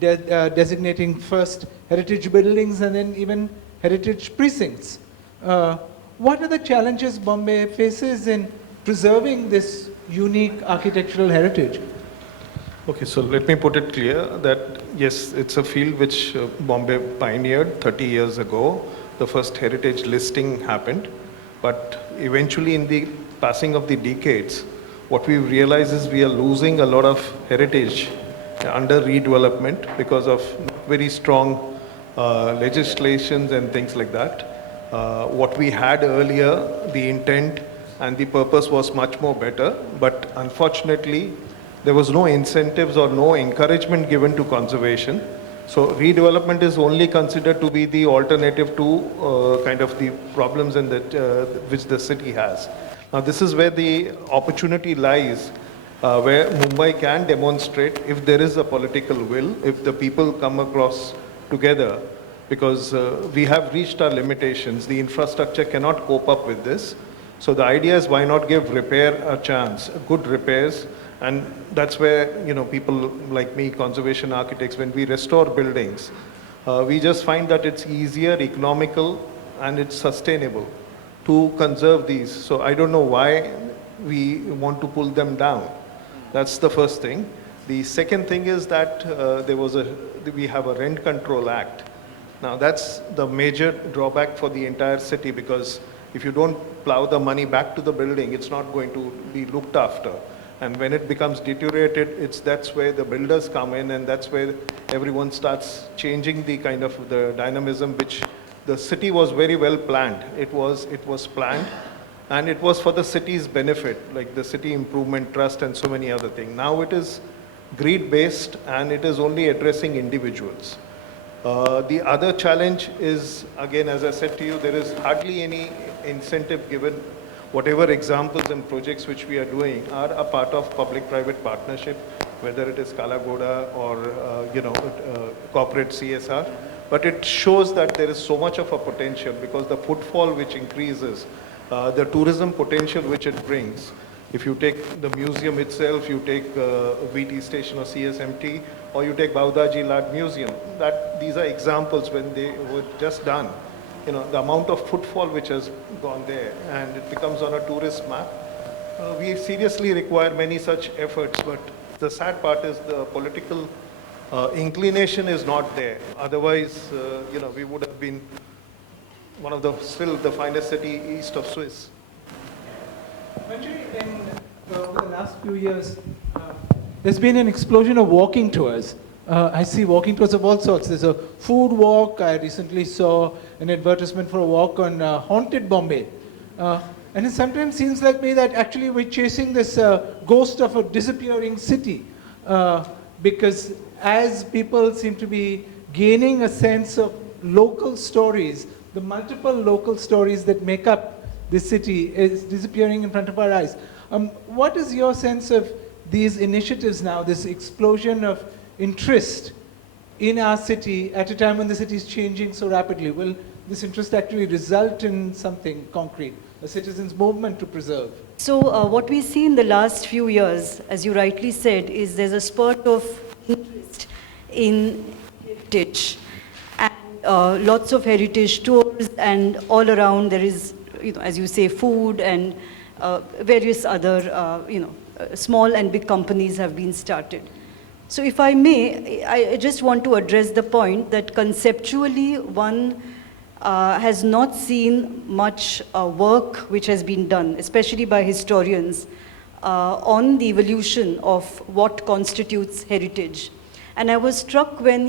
designating first heritage buildings and then even heritage precincts. What are the challenges Bombay faces in preserving this unique architectural heritage? Okay, so let me put it clear that yes, it's a field which Bombay pioneered 30 years ago. The first heritage listing happened, but eventually in the passing of the decades, what we realize is we are losing a lot of heritage under redevelopment because of very strong legislations and things like that. What we had earlier, the intent and the purpose was much more better, but unfortunately, there was no incentives or no encouragement given to conservation. So redevelopment is only considered to be the alternative to kind of the problems in which the city has. Now this is where the opportunity lies, where Mumbai can demonstrate if there is a political will, if the people come across together, because we have reached our limitations. The infrastructure cannot cope up with this. So the idea is why not give repair a chance, good repairs. And that's where, people like me, conservation architects, when we restore buildings, we just find that it's easier, economical, and it's sustainable to conserve these. So I don't know why we want to pull them down. That's the first thing. The second thing is that we have a Rent Control Act. Now that's the major drawback for the entire city, because if you don't plow the money back to the building, it's not going to be looked after. And when it becomes deteriorated, that's where the builders come in, and that's where everyone starts changing the kind of the dynamism, which the city was very well planned. It was planned, and it was for the city's benefit, like the City Improvement Trust and so many other things. Now it is greed-based, and it is only addressing individuals. The other challenge is, again, as I said to you, there is hardly any incentive given. Whatever examples and projects which we are doing are a part of public-private partnership, whether it is Kalagoda or corporate CSR. But it shows that there is so much of a potential, because the footfall which increases, the tourism potential which it brings. If you take the museum itself, you take VT station or CSMT, or you take Baudaji Lad Museum, these are examples when they were just done. The amount of footfall which has gone there, and it becomes on a tourist map. We seriously require many such efforts, but the sad part is the political inclination is not there. Otherwise, we would have been still the finest city east of Swiss. Manjiri, over the last few years, there's been an explosion of walking tours. I see walking tours of all sorts. There's a food walk. I recently saw an advertisement for a walk on haunted Bombay. And it sometimes seems like me that actually we're chasing this ghost of a disappearing city. Because as people seem to be gaining a sense of local stories, the multiple local stories that make up the city is disappearing in front of our eyes. What is your sense of these initiatives now, this explosion of interest in our city at a time when the city is changing so rapidly? Will this interest actually result in something concrete, a citizens' movement to preserve? So what we see in the last few years, as you rightly said, is there's a spurt of interest in heritage, and lots of heritage tours, and all around there is, as you say, food and various other, small and big companies have been started. So if I may, I just want to address the point that conceptually one has not seen much work which has been done, especially by historians, on the evolution of what constitutes heritage. And I was struck when,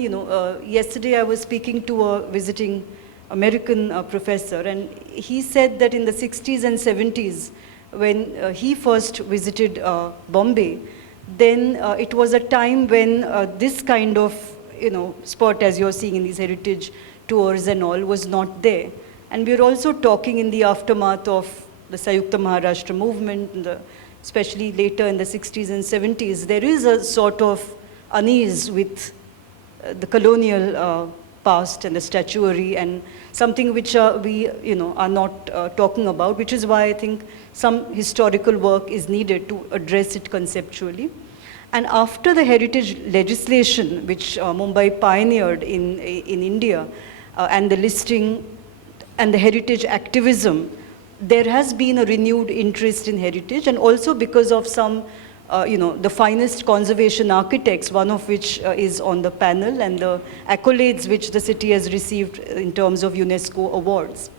yesterday I was speaking to a visiting American professor, and he said that in the 60s and 70s, when he first visited Bombay, then it was a time when this kind of, spot as you're seeing in these heritage tours and all was not there. And we're also talking in the aftermath of the Sayukta Maharashtra movement, especially later in the 60s and 70s, there is a sort of unease with the colonial past and the statuary, and something which we are not talking about, which is why I think some historical work is needed to address it conceptually. And after the heritage legislation, which Mumbai pioneered in India, and the listing and the heritage activism, there has been a renewed interest in heritage, and also because of some, the finest conservation architects, one of which is on the panel, and the accolades which the city has received in terms of UNESCO awards.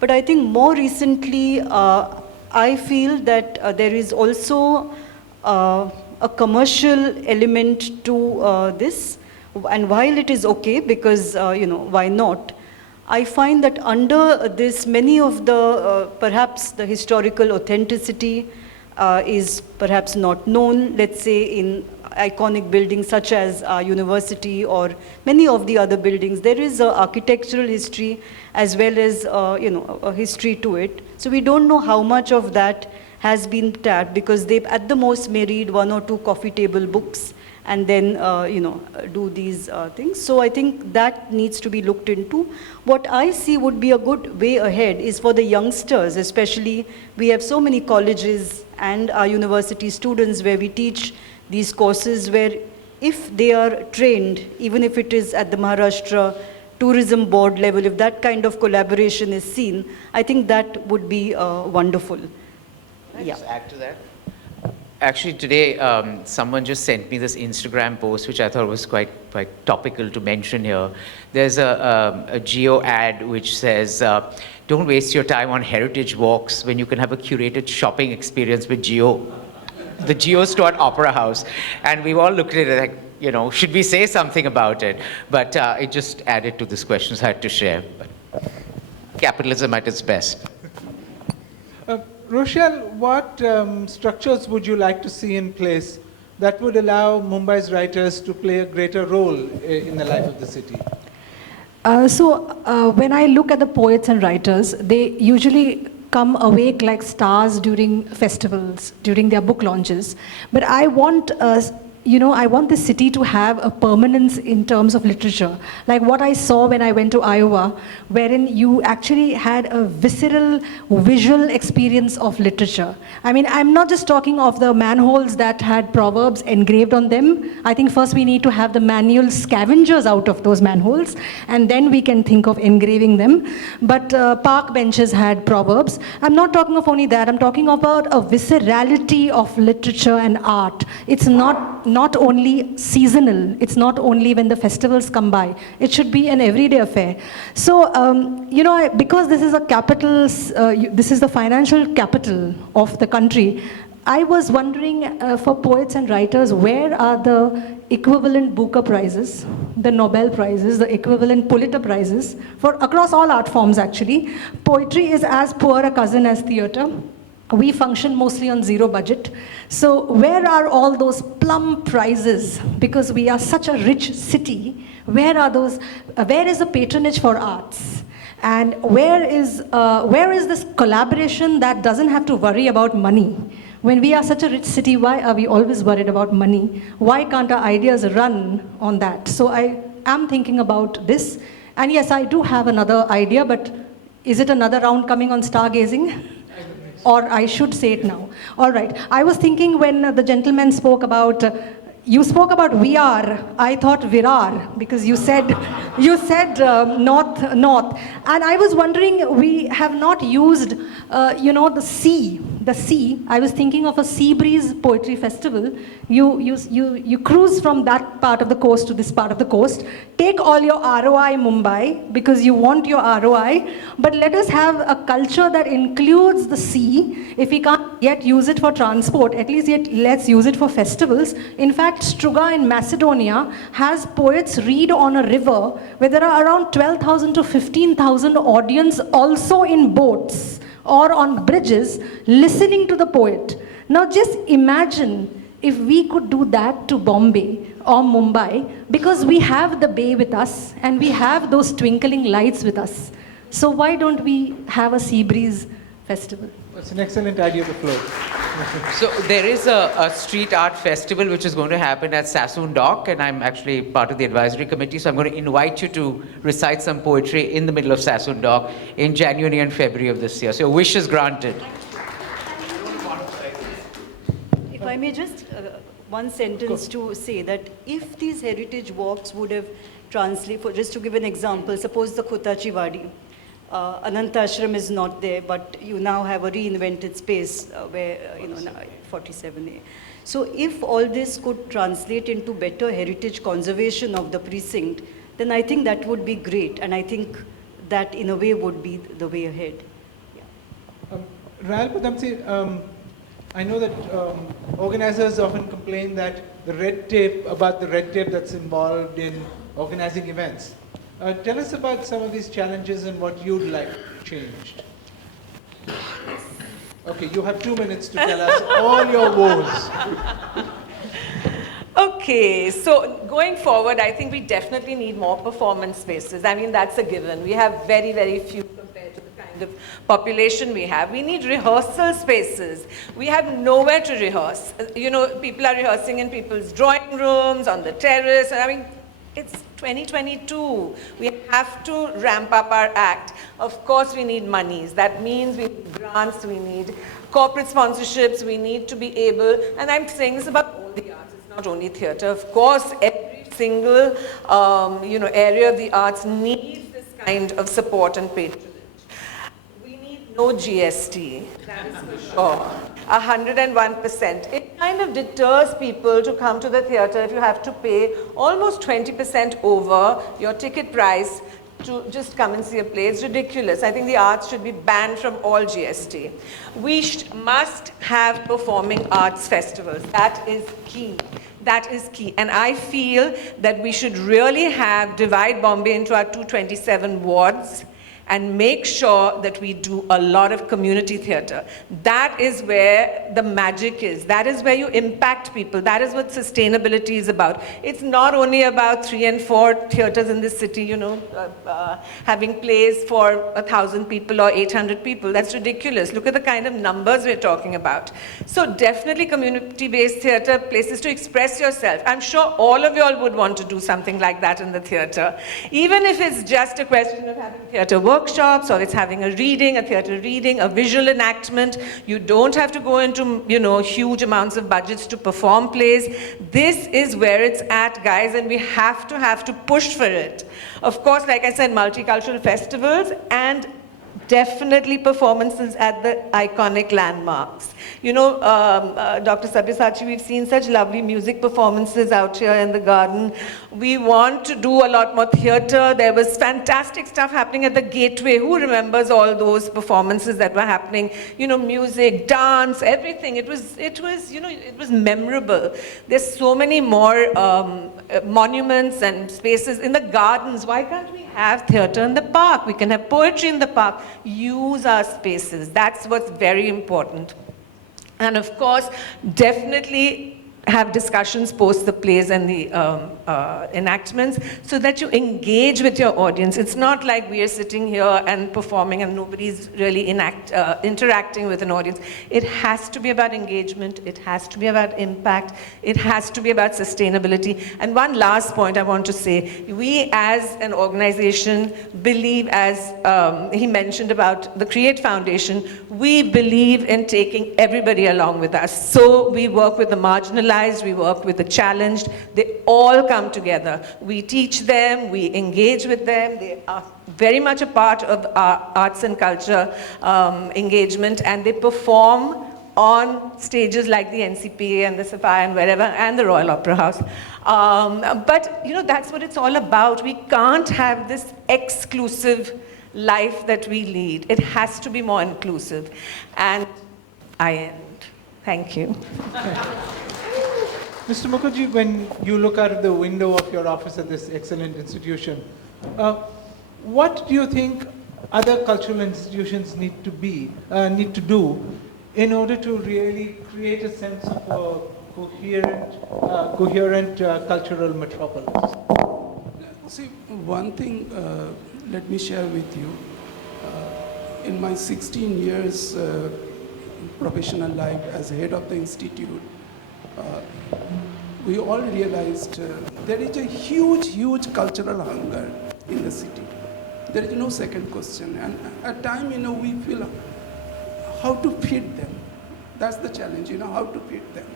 But I think more recently, I feel that there is also a commercial element to this, and while it is okay, because, why not? I find that under this, many of the, perhaps the historical authenticity is perhaps not known, let's say in iconic buildings such as our university or many of the other buildings. There is an architectural history as well as, a history to it. So we don't know how much of that has been tapped, because they at the most may read 1 or 2 coffee table books and then, do these things. So I think that needs to be looked into. What I see would be a good way ahead is for the youngsters, especially we have so many colleges and our university students where we teach these courses, where if they are trained, even if it is at the Maharashtra tourism board level, if that kind of collaboration is seen, I think that would be wonderful. Can I just add to that? Actually, today, someone just sent me this Instagram post, which I thought was quite topical to mention here. There's a Geo ad which says, don't waste your time on heritage walks when you can have a curated shopping experience with Geo. The Geo store at Opera House. And we've all looked at it like, should we say something about it? But it just added to this question, so I had to share. But capitalism at its best. Rochelle, what structures would you like to see in place that would allow Mumbai's writers to play a greater role in the life of the city? When I look at the poets and writers, they usually come awake like stars during festivals, during their book launches. But I want I want the city to have a permanence in terms of literature. Like what I saw when I went to Iowa, wherein you actually had a visceral, visual experience of literature. I mean, I'm not just talking of the manholes that had proverbs engraved on them. I think first we need to have the manual scavengers out of those manholes, and then we can think of engraving them. But park benches had proverbs. I'm not talking of only that. I'm talking about a viscerality of literature and art. It's not only seasonal, it's not only when the festivals come by, it should be an everyday affair. So, because this is a capital, this is the financial capital of the country, I was wondering for poets and writers, where are the equivalent Booker Prizes, the Nobel Prizes, the equivalent Pulitzer Prizes, for across all art forms actually. Poetry is as poor a cousin as theatre. We function mostly on zero budget. So where are all those plum prizes? Because we are such a rich city, where are those, where is the patronage for arts? And where is this collaboration that doesn't have to worry about money? When we are such a rich city, why are we always worried about money? Why can't our ideas run on that? So I am thinking about this. And yes, I do have another idea, but is it another round coming on stargazing? Or I should say it now. All right. I was thinking when the gentleman spoke about, you spoke about VR, I thought Virar, because you said north. And I was wondering, we have not used, the sea. I was thinking of a sea breeze poetry festival. You cruise from that part of the coast to this part of the coast. Take all your ROI Mumbai, because you want your ROI, but let us have a culture that includes the sea. If we can't yet use it for transport, at least yet let's use it for festivals. In fact, Struga in Macedonia has poets read on a river where there are around 12,000 to 15,000 audience also in boats or on bridges listening to the poet. Now just imagine if we could do that to Bombay or Mumbai, because we have the bay with us and we have those twinkling lights with us. So why don't we have a sea breeze festival? That's an excellent idea to float. So there is a street art festival which is going to happen at Sassoon Dock, and I'm actually part of the advisory committee, so I'm going to invite you to recite some poetry in the middle of Sassoon Dock in January and February of this year. So your wish is granted. If I may just, one sentence to say that if these heritage walks would have translated, just to give an example, suppose the Khotachi Wadi, Anantashram is not there, but you now have a reinvented space where, 47A. So if all this could translate into better heritage conservation of the precinct, then I think that would be great. And I think that in a way would be the way ahead. Yeah. Rahul Padamsi, I know that organizers often complain that the red tape that's involved in organizing events. Tell us about some of these challenges and what you'd like changed. Okay, you have 2 minutes to tell us all your woes. Okay, so going forward, I think we definitely need more performance spaces. I mean, that's a given. We have very, very few compared to the kind of population we have. We need rehearsal spaces. We have nowhere to rehearse. People are rehearsing in people's drawing rooms, on the terrace. I mean, it's 2022. We have to ramp up our act. Of course, we need monies. That means we need grants, we need corporate sponsorships, we need to be able, and I'm saying this about all the arts, it's not only theatre. Of course, every single, area of the arts needs this kind of support and patronage. We need no GST, that is for sure. 101%. It kind of deters people to come to the theatre if you have to pay almost 20% over your ticket price to just come and see a play. It's ridiculous. I think the arts should be banned from all GST. We must have performing arts festivals. That is key. That is key. And I feel that we should really divide Bombay into our 227 wards and make sure that we do a lot of community theatre. That is where the magic is. That is where you impact people. That is what sustainability is about. It's not only about 3 and 4 theatres in this city, having plays for 1,000 people or 800 people. That's ridiculous. Look at the kind of numbers we're talking about. So definitely community-based theatre, places to express yourself. I'm sure all of you all would want to do something like that in the theatre. Even if it's just a question of having theatre workshops, or it's having a theatre reading, a visual enactment. You don't have to go into, huge amounts of budgets to perform plays. This is where it's at, guys, and we have to push for it. Of course, like I said, multicultural festivals and definitely performances at the iconic landmarks. Dr. Sabyasachi, we've seen such lovely music performances out here in the garden. We want to do a lot more theatre. There was fantastic stuff happening at the Gateway. Who remembers all those performances that were happening? Music, dance, everything. It was memorable. There's so many more monuments and spaces in the gardens. Why can't we have theatre in the park? We can have poetry in the park. Use our spaces. That's what's very important. And of course, definitely have discussions post the plays and the enactments so that you engage with your audience. It's not like we are sitting here and performing and nobody's really interacting with an audience. It has to be about engagement. It has to be about impact. It has to be about sustainability. And one last point I want to say, we as an organization believe, as he mentioned about the Create Foundation, we believe in taking everybody along with us. So we work with the marginalized, we work with the challenged, they all come together. We teach them, we engage with them, they are very much a part of our arts and culture engagement, and they perform on stages like the NCPA and the Sapphire and wherever, and the Royal Opera House. But that's what it's all about. We can't have this exclusive life that we lead. It has to be more inclusive. And I end. Thank you. Mr. Mukherjee, when you look out of the window of your office at this excellent institution, what do you think other cultural institutions need to do in order to really create a sense of a coherent cultural metropolis? See, one thing, let me share with you. In my 16 years professional life as head of the institute, we all realized there is a huge cultural hunger in the city. There is no second question. And at times, we feel how to feed them. That's the challenge, how to feed them.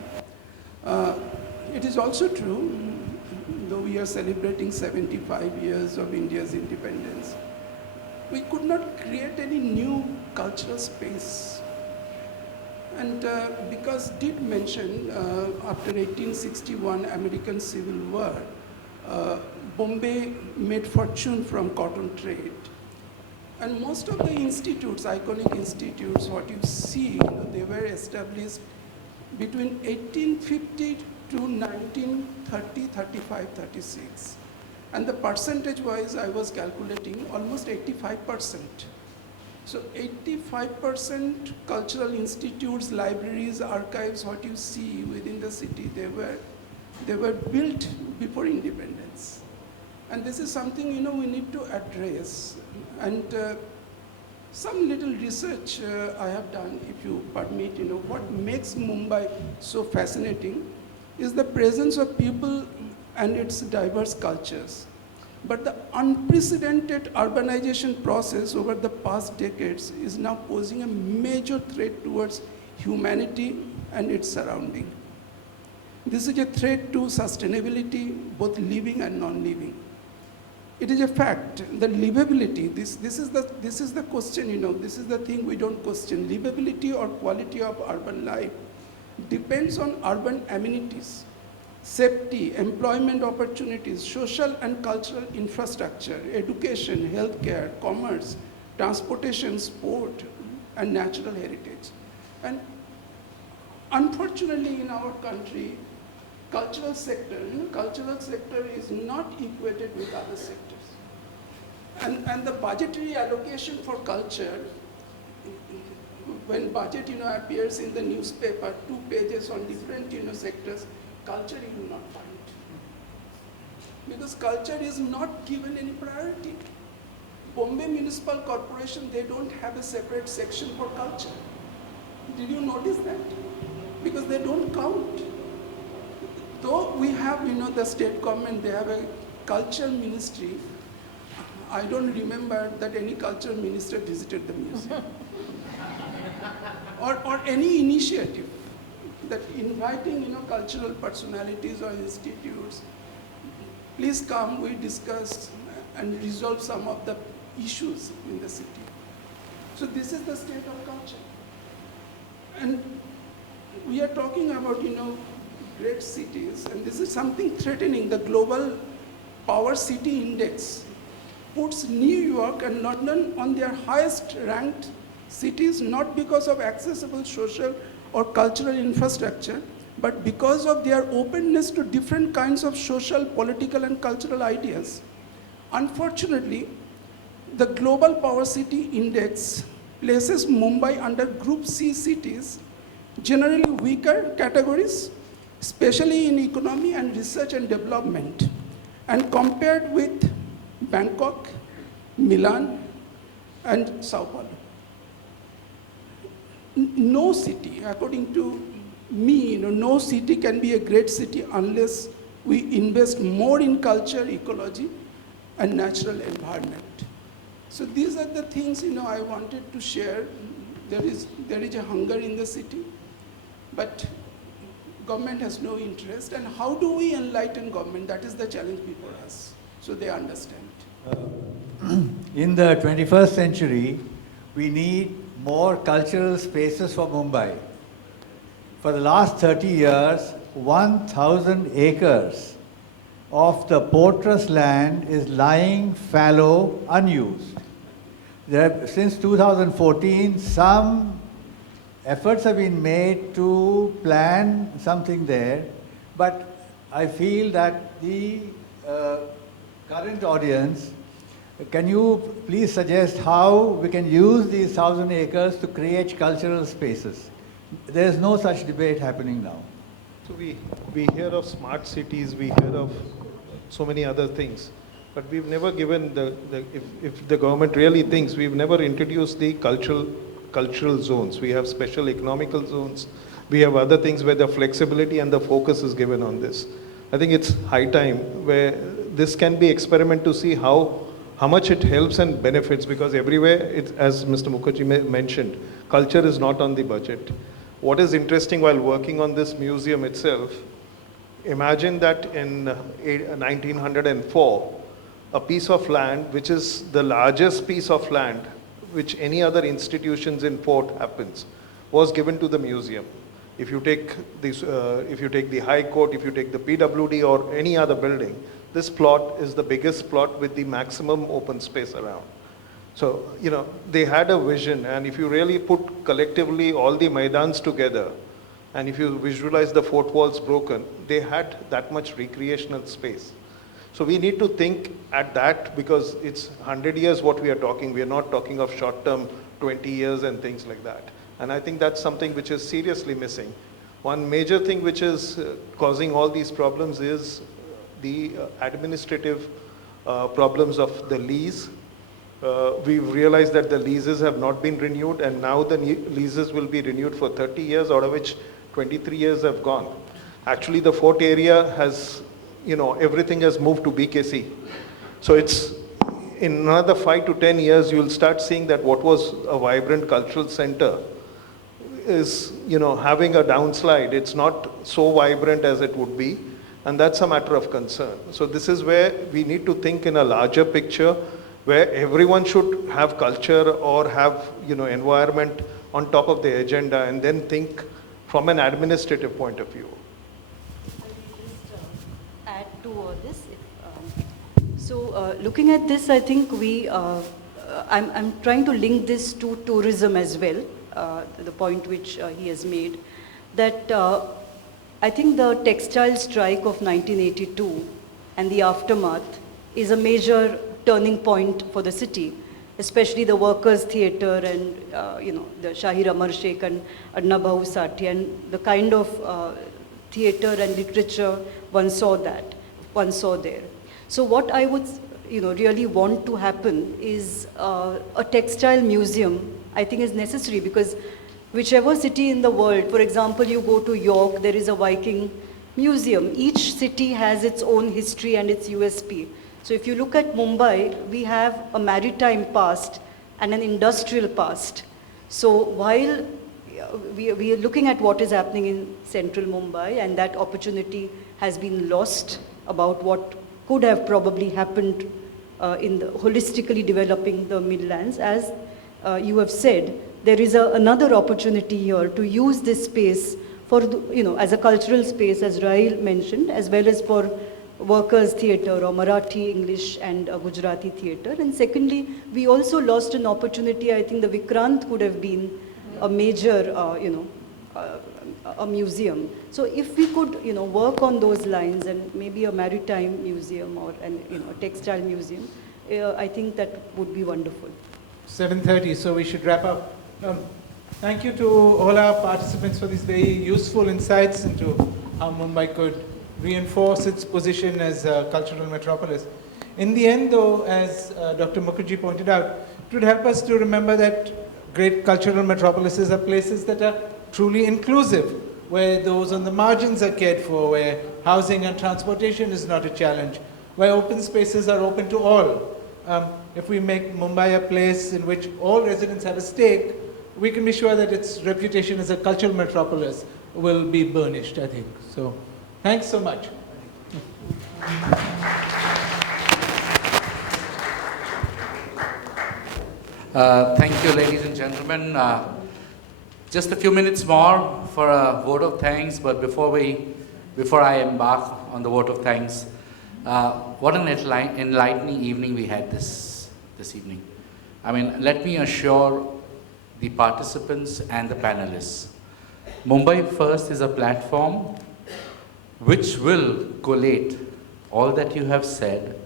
It is also true, though we are celebrating 75 years of India's independence, we could not create any new cultural space. And Vikas did mention, after 1861 American Civil War, Bombay made fortune from cotton trade. And most of the institutes, iconic institutes, what you see, they were established between 1850 to 1930, 35, 36. And the percentage-wise, I was calculating almost 85%. So 85% cultural institutes, libraries, archives, what you see within the city, they were built before independence. And this is something, we need to address. And some little research I have done, if you permit, what makes Mumbai so fascinating is the presence of people and its diverse cultures. But the unprecedented urbanization process over the past decades is now posing a major threat towards humanity and its surrounding. This is a threat to sustainability, both living and non-living. It is a fact, the livability, this is the question, this is the thing we don't question. Livability or quality of urban life depends on urban amenities, safety, employment opportunities, social and cultural infrastructure, education, healthcare, commerce, transportation, sport, and natural heritage. And unfortunately in our country, cultural sector is not equated with other sectors. And the budgetary allocation for culture, when budget appears in the newspaper, 2 pages on different sectors, culture you will not find. Because culture is not given any priority. Bombay Municipal Corporation, they don't have a separate section for culture. Did you notice that? Because they don't count. Though we have, the state government, they have a culture ministry, I don't remember that any culture minister visited the museum. or any initiative that inviting, cultural personalities or institutes, please come, we discuss and resolve some of the issues in the city. So this is the state of culture. And we are talking about, great cities, and this is something threatening. The Global Power City Index puts New York and London on their highest ranked cities, not because of accessible social or cultural infrastructure, but because of their openness to different kinds of social, political, and cultural ideas. Unfortunately, the Global Power City Index places Mumbai under Group C cities, generally weaker categories, especially in economy and research and development, and compared with Bangkok, Milan, and Sao Paulo. No city, according to me, no city can be a great city unless we invest more in culture, ecology, and natural environment. So these are the things, I wanted to share. There is a hunger in the city, but government has no interest. And how do we enlighten government? That is the challenge before us, so they understand. In the 21st century, we need more cultural spaces for Mumbai. For the last 30 years, 1,000 acres of the fortress land is lying fallow, unused. Since 2014, some efforts have been made to plan something there, but I feel that the current audience, can you please suggest how we can use these 1,000 acres to create cultural spaces? There is no such debate happening now. So we hear of smart cities, we hear of so many other things, but we've never given if the government really thinks, we've never introduced the cultural cultural zones. We have special economical zones. We have other things where the flexibility and the focus is given on this. I think it's high time where this can be experiment to see how much it helps and benefits, because everywhere, as Mr. Mukherjee mentioned, culture is not on the budget. What is interesting while working on this museum itself, imagine that in 1904, a piece of land, which is the largest piece of land which any other institutions in port happens, was given to the museum. If you take this, if you take the High Court, if you take the PWD or any other building, this plot is the biggest plot with the maximum open space around. So, you know, they had a vision, and if you really put collectively all the Maidans together, and if you visualize the fort walls broken, they had that much recreational space. So we need to think at that, because it's 100 years what we are talking. We are not talking of short term, 20 years and things like that. And I think that's something which is seriously missing. One major thing which is causing all these problems is the administrative problems of the lease. We've realized that the leases have not been renewed, and now the leases will be renewed for 30 years, out of which 23 years have gone. Actually, the fort area has, you know, everything has moved to BKC. So it's, in another 5 to 10 years, you'll start seeing that what was a vibrant cultural center is, you know, having a downslide. It's not so vibrant as it would be, and that's a matter of concern. So this is where we need to think in a larger picture, where everyone should have culture or have, you know, environment on top of the agenda, and then think from an administrative point of view. Add to this. So looking at this, I think I'm trying to link this to tourism as well, the point which he has made, that I think the textile strike of 1982 and the aftermath is a major turning point for the city, especially the Workers' Theatre and you know, the Shahir Amar Sheikh and Adna Bahu Sati, and the kind of theatre and literature one saw there. So what I would, you know, really want to happen is a textile museum, I think, is necessary, because whichever city in the world, for example, you go to York, there is a Viking museum. Each city has its own history and its USP. So if you look at Mumbai, we have a maritime past and an industrial past. So while we are looking at what is happening in central Mumbai, and that opportunity has been lost about what could have probably happened in the holistically developing the Midlands, as you have said, there is another opportunity here to use this space for, you know, as a cultural space, as Rahil mentioned, as well as for Workers' Theatre or Marathi, English and Gujarati theatre. And secondly, we also lost an opportunity. I think the Vikrant could have been a major, you know, a museum. So if we could, you know, work on those lines, and maybe a maritime museum or you know, a textile museum, I think that would be wonderful. 7:30, so we should wrap up. Thank you to all our participants for these very useful insights into how Mumbai could reinforce its position as a cultural metropolis. In the end, though, as Dr. Mukherjee pointed out, it would help us to remember that great cultural metropolises are places that are truly inclusive, where those on the margins are cared for, where housing and transportation is not a challenge, where open spaces are open to all. If we make Mumbai a place in which all residents have a stake, we can be sure that its reputation as a cultural metropolis will be burnished, I think. So, thanks so much. Thank you, ladies and gentlemen. Just a few minutes more for a vote of thanks, but before I embark on the vote of thanks, what an enlightening evening we had this evening. I mean, let me assure the participants and the panelists, Mumbai First is a platform which will collate all that you have said,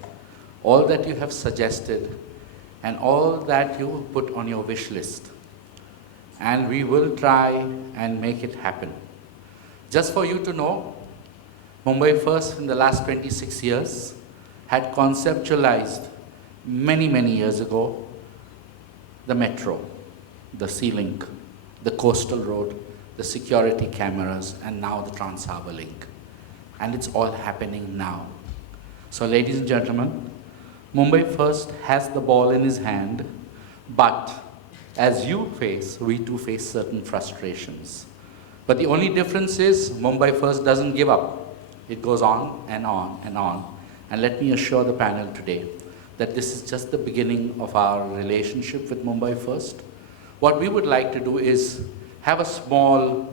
all that you have suggested, and all that you put on your wish list. And we will try and make it happen. Just for you to know, Mumbai First in the last 26 years had conceptualized many, many years ago the metro. the Sea Link, the coastal road, the security cameras, and now the Trans-Harbour Link. And it's all happening now. So ladies and gentlemen, Mumbai First has the ball in his hand, but as you face, we too face certain frustrations. But the only difference is Mumbai First doesn't give up. It goes on and on and on. And let me assure the panel today that this is just the beginning of our relationship with Mumbai First. What we would like to do is have a small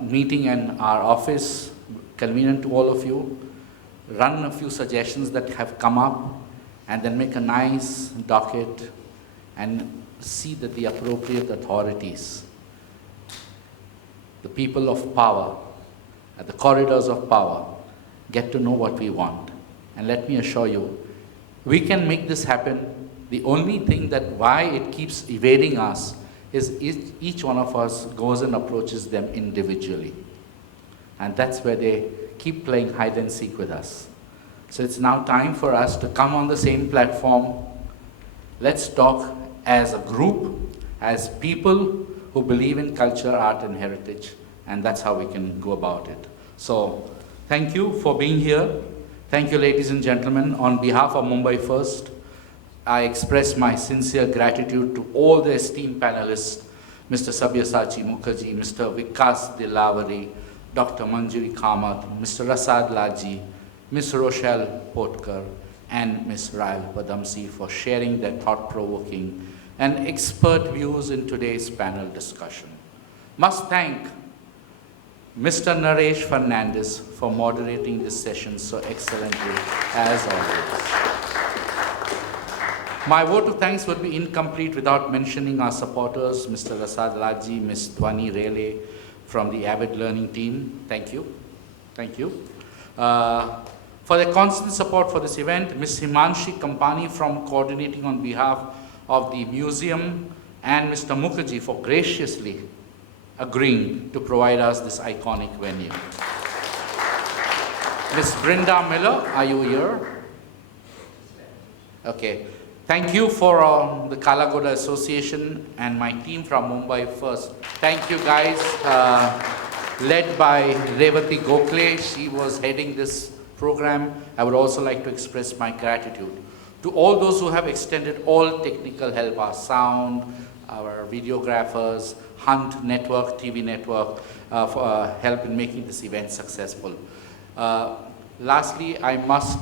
meeting in our office, convenient to all of you, run a few suggestions that have come up, and then make a nice docket and see that the appropriate authorities, the people of power, at the corridors of power, get to know what we want. And let me assure you, we can make this happen. The only thing that why it keeps evading us is each one of us goes and approaches them individually. And that's where they keep playing hide and seek with us. So it's now time for us to come on the same platform. Let's talk as a group, as people who believe in culture, art, and heritage, and that's how we can go about it. So thank you for being here. Thank you, ladies and gentlemen. On behalf of Mumbai First, I express my sincere gratitude to all the esteemed panelists, Mr. Sabyasachi Mukherjee, Mr. Vikas Dilawari, Dr. Manjiri Kamat, Mr. Asad Lalljee, Ms. Rochelle Potkar, and Ms. Rael Padamsi for sharing their thought-provoking and expert views in today's panel discussion. Must thank Mr. Naresh Fernandez for moderating this session so excellently as always. My vote of thanks would be incomplete without mentioning our supporters, Mr. Asad Lalljee, Ms. Dhwani Rele from the Avid learning team. Thank you. Thank you. For their constant support for this event, Ms. Himanshi Kampani from coordinating on behalf of the museum, and Mr. Mukherjee for graciously agreeing to provide us this iconic venue. Ms. Brenda Miller, are you here? Okay. Thank you for the Kalagoda Association and my team from Mumbai First. Thank you guys, led by Revati Gokhale. She was heading this program. I would also like to express my gratitude to all those who have extended all technical help, our sound, our videographers, Hunt Network, TV Network, for help in making this event successful. Lastly, I must,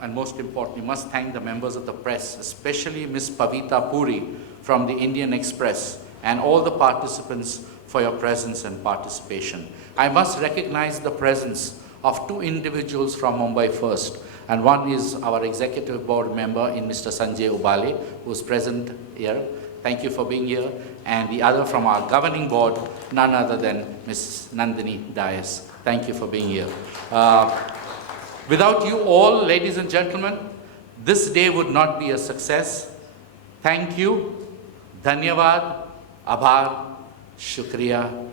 and most importantly, must thank the members of the press, especially Ms. Pavita Puri from the Indian Express, and all the participants for your presence and participation. I must recognize the presence of two individuals from Mumbai First, and one is our executive board member in Mr. Sanjay Ubale, who is present here. Thank you for being here. And the other from our governing board, none other than Ms. Nandini Dias. Thank you for being here. Without you all, ladies and gentlemen, this day would not be a success. Thank you. Dhanyavad, Abhar, Shukriya.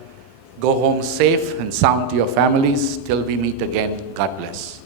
Go home safe and sound to your families. Till we meet again, God bless.